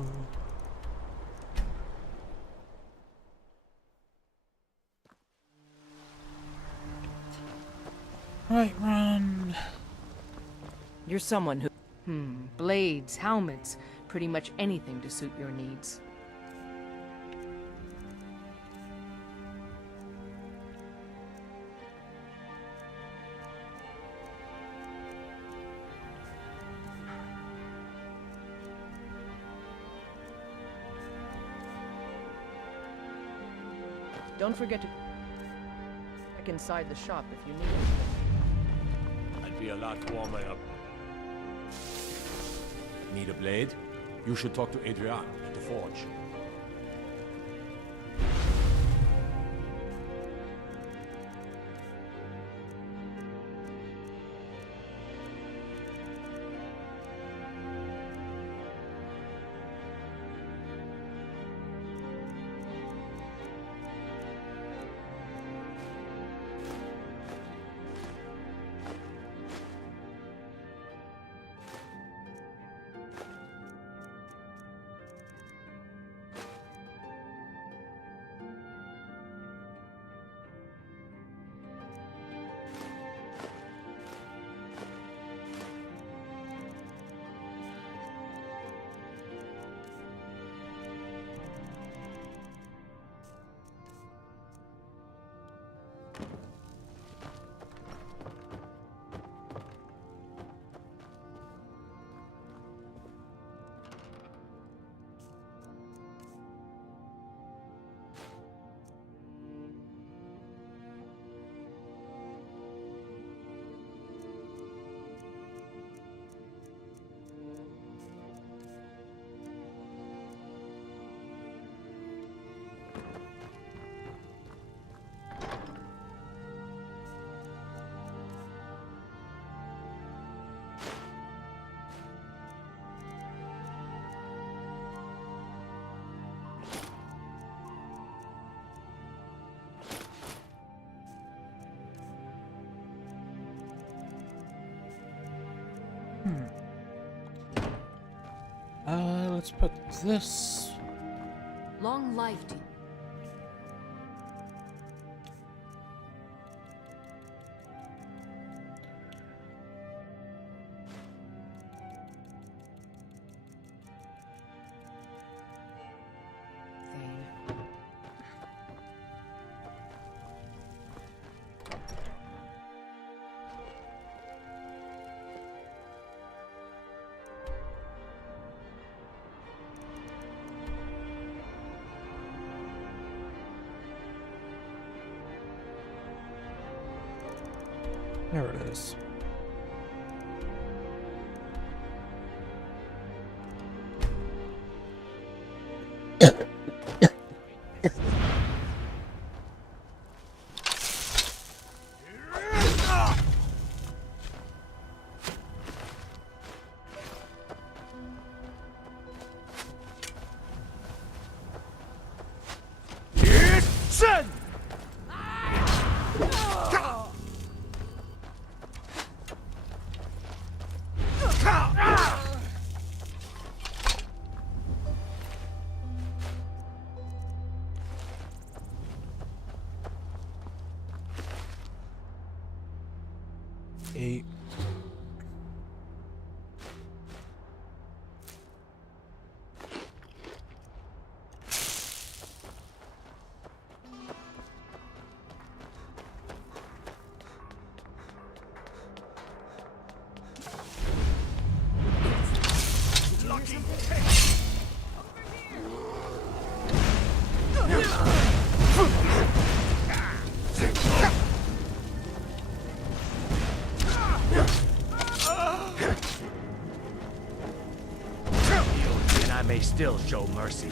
Right, run. You're someone who... blades, helmets, pretty much anything to suit your needs. Don't forget to check inside the shop if you need it. I'd be a lot warmer up. Need a blade? You should talk to Adrian at the forge. Let's put this. Long life to you. There it is. Eight. I may still show mercy.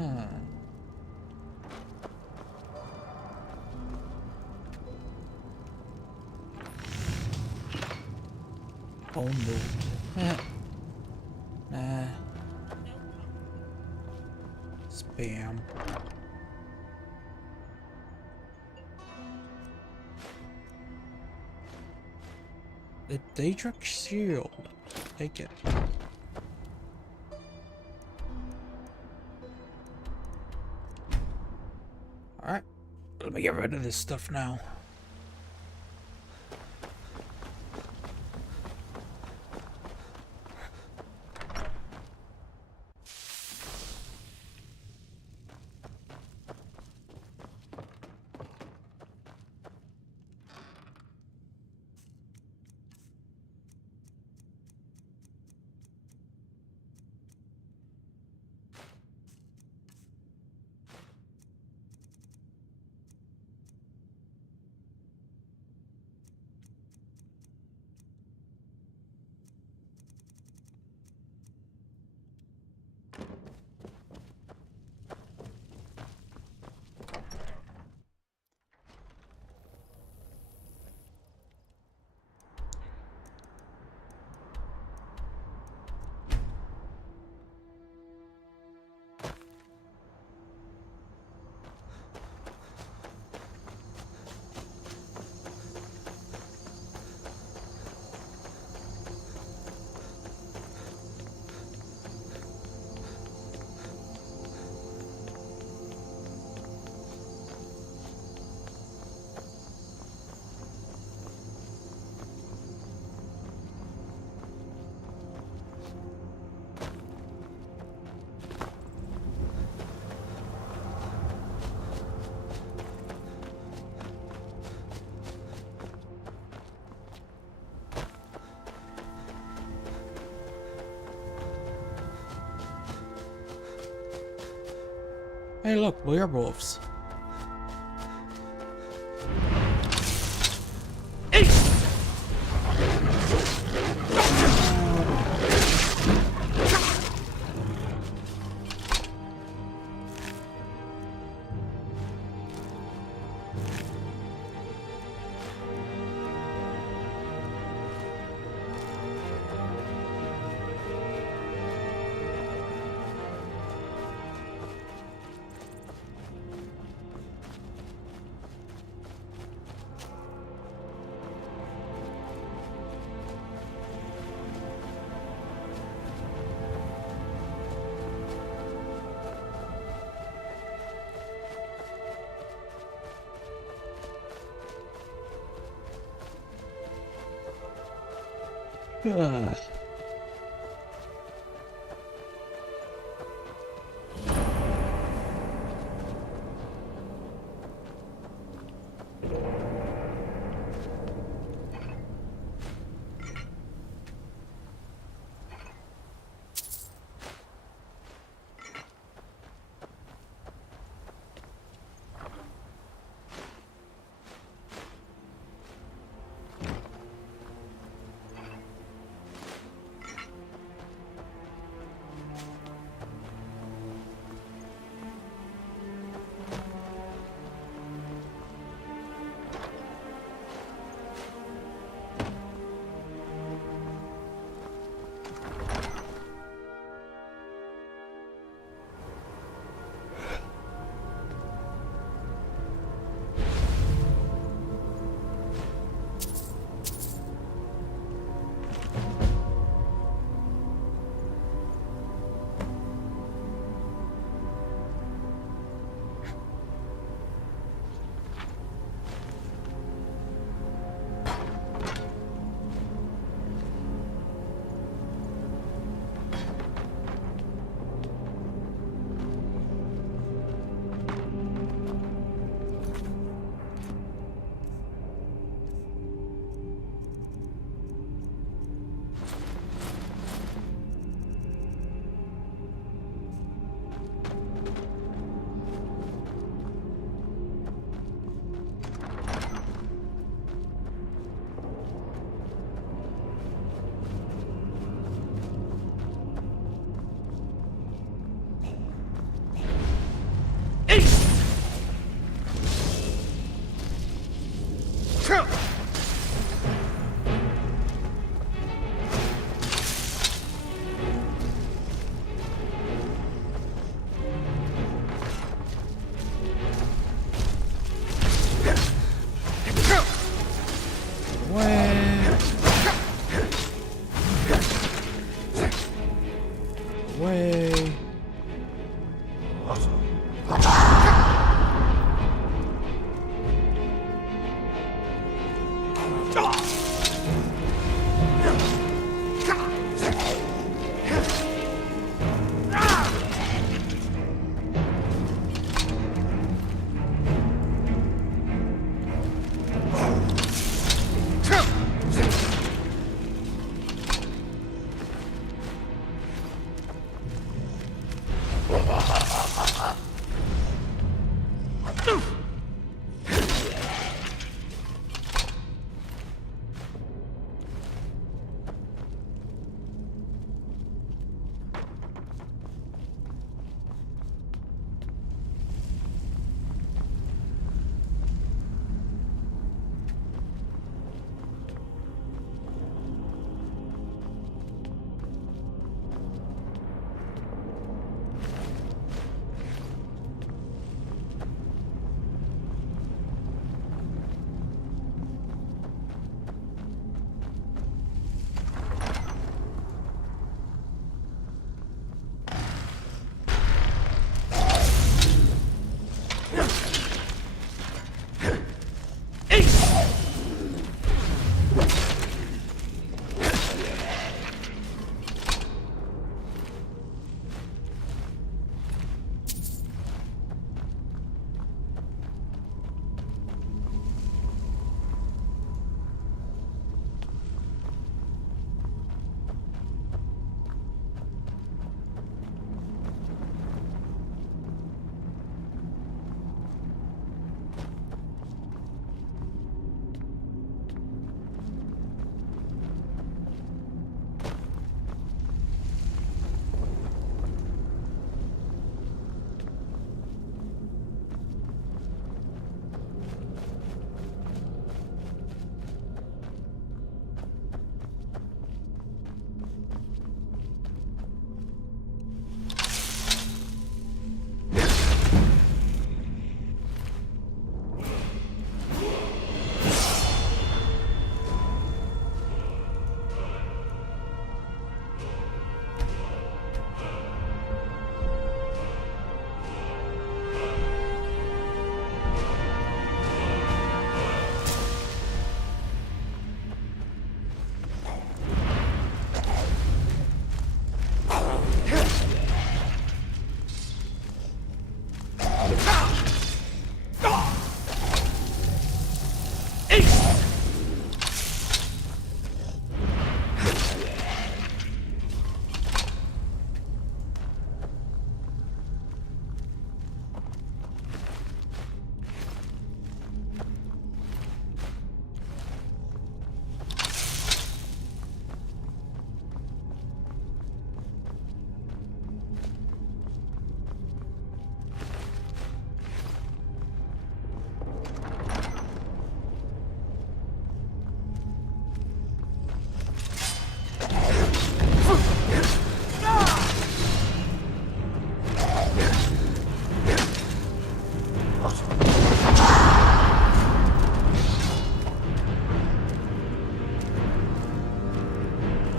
Oh no. Nah. Spam. The Daedric Shield. Take it. Alright. Let me get rid of this stuff now. Hey look, werewolves. Ugh. away.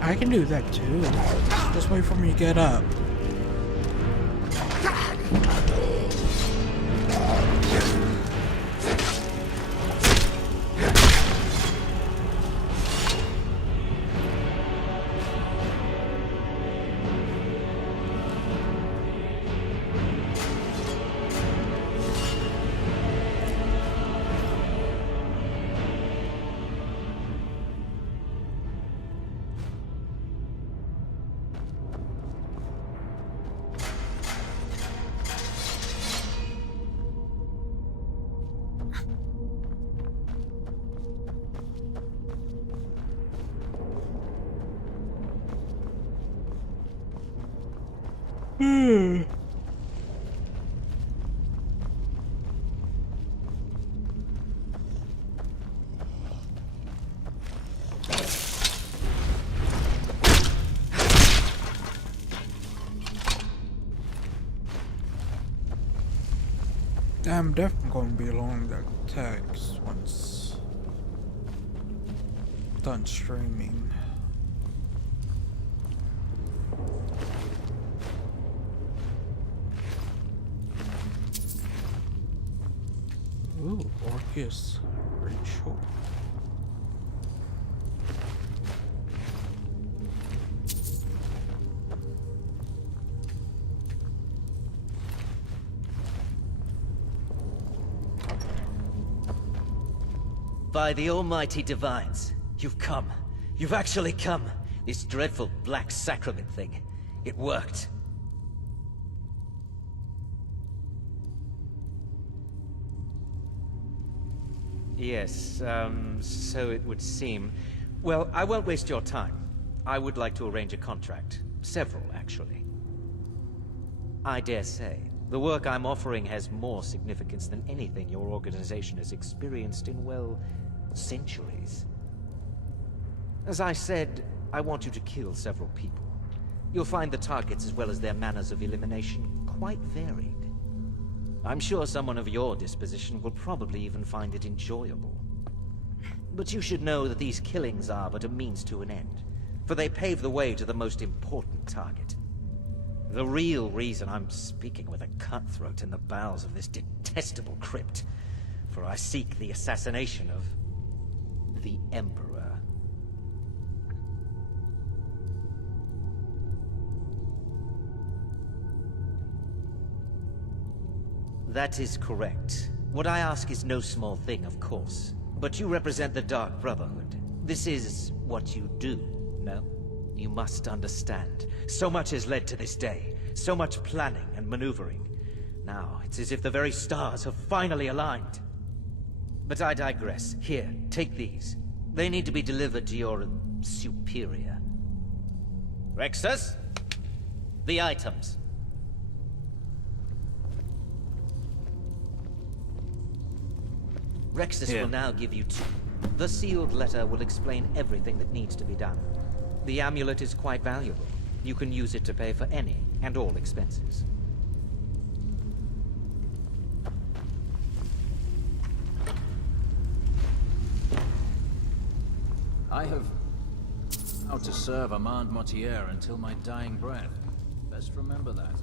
I can do that too. Just wait for me to get up. I'm definitely going to be along that text once done streaming. Yes, pretty sure. By the almighty divines, you've come. You've actually come. This dreadful black sacrament thing. It worked. Yes, so it would seem. Well, I won't waste your time. I would like to arrange a contract. Several, actually. I dare say, the work I'm offering has more significance than anything your organization has experienced in, well, centuries. As I said, I want you to kill several people. You'll find the targets as well as their manners of elimination quite varied. I'm sure someone of your disposition will probably even find it enjoyable. But you should know that these killings are but a means to an end, for they pave the way to the most important target. The real reason I'm speaking with a cutthroat in the bowels of this detestable crypt, for I seek the assassination of the Emperor. That is correct. What I ask is no small thing, of course. But you represent the Dark Brotherhood. This is what you do, no? You must understand. So much has led to this day. So much planning and maneuvering. Now, it's as if the very stars have finally aligned. But I digress. Here, take these. They need to be delivered to your superior. Rexus? The items. Rexus will now give you two. The sealed letter will explain everything that needs to be done. The amulet is quite valuable. You can use it to pay for any and all expenses. I have vowed to serve Armand Mortier until my dying breath. Best remember that.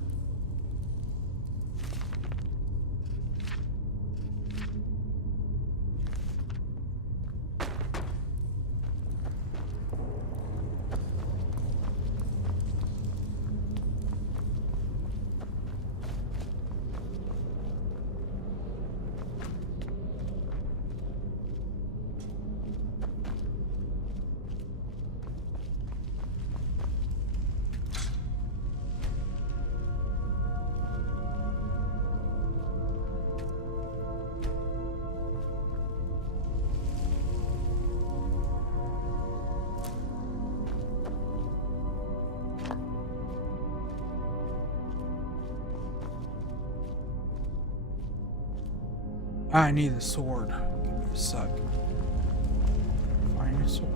I need a sword. Give me a sec. Find a sword.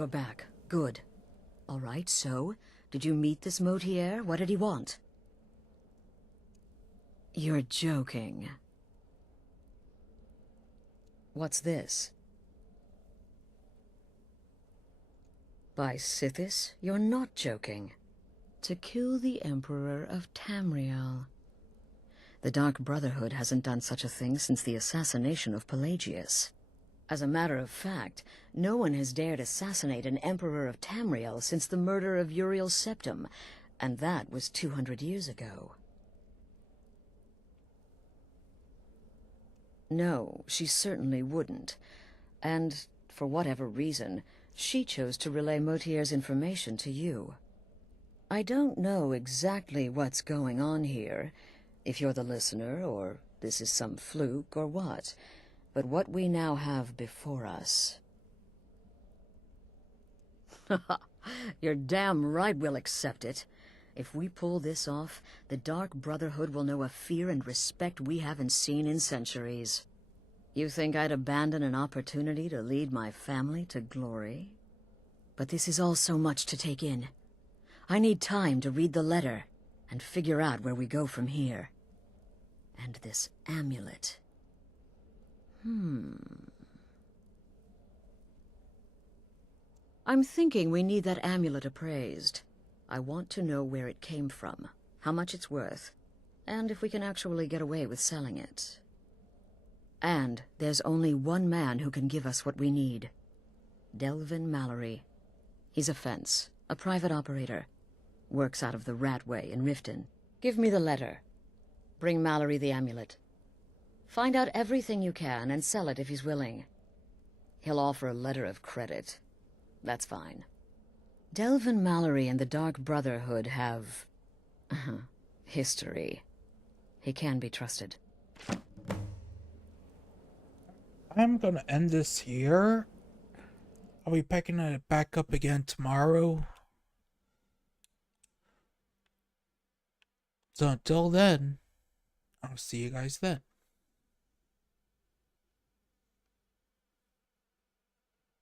You're back. Good. All right, so, did you meet this Motier? What did he want? You're joking. What's this? By Sithis, you're not joking. To kill the Emperor of Tamriel. The Dark Brotherhood hasn't done such a thing since the assassination of Pelagius. As a matter of fact, no one has dared assassinate an Emperor of Tamriel since the murder of Uriel Septim, and that was 200 years ago. No, she certainly wouldn't. And, for whatever reason, she chose to relay Motier's information to you. I don't know exactly what's going on here, if you're the listener, or this is some fluke, or what. But what we now have before us... You're damn right we'll accept it. If we pull this off, the Dark Brotherhood will know a fear and respect we haven't seen in centuries. You think I'd abandon an opportunity to lead my family to glory? But this is all so much to take in. I need time to read the letter and figure out where we go from here. And this amulet... I'm thinking we need that amulet appraised. I want to know where it came from, how much it's worth, and if we can actually get away with selling it. And there's only one man who can give us what we need. Delvin Mallory. He's a fence, a private operator. Works out of the Ratway in Riften. Give me the letter. Bring Mallory the amulet. Find out everything you can and sell it if he's willing. He'll offer a letter of credit. That's fine. Delvin Mallory and the Dark Brotherhood have... history. He can be trusted. I'm gonna end this here. I'll be picking it back up again tomorrow. So until then, I'll see you guys then.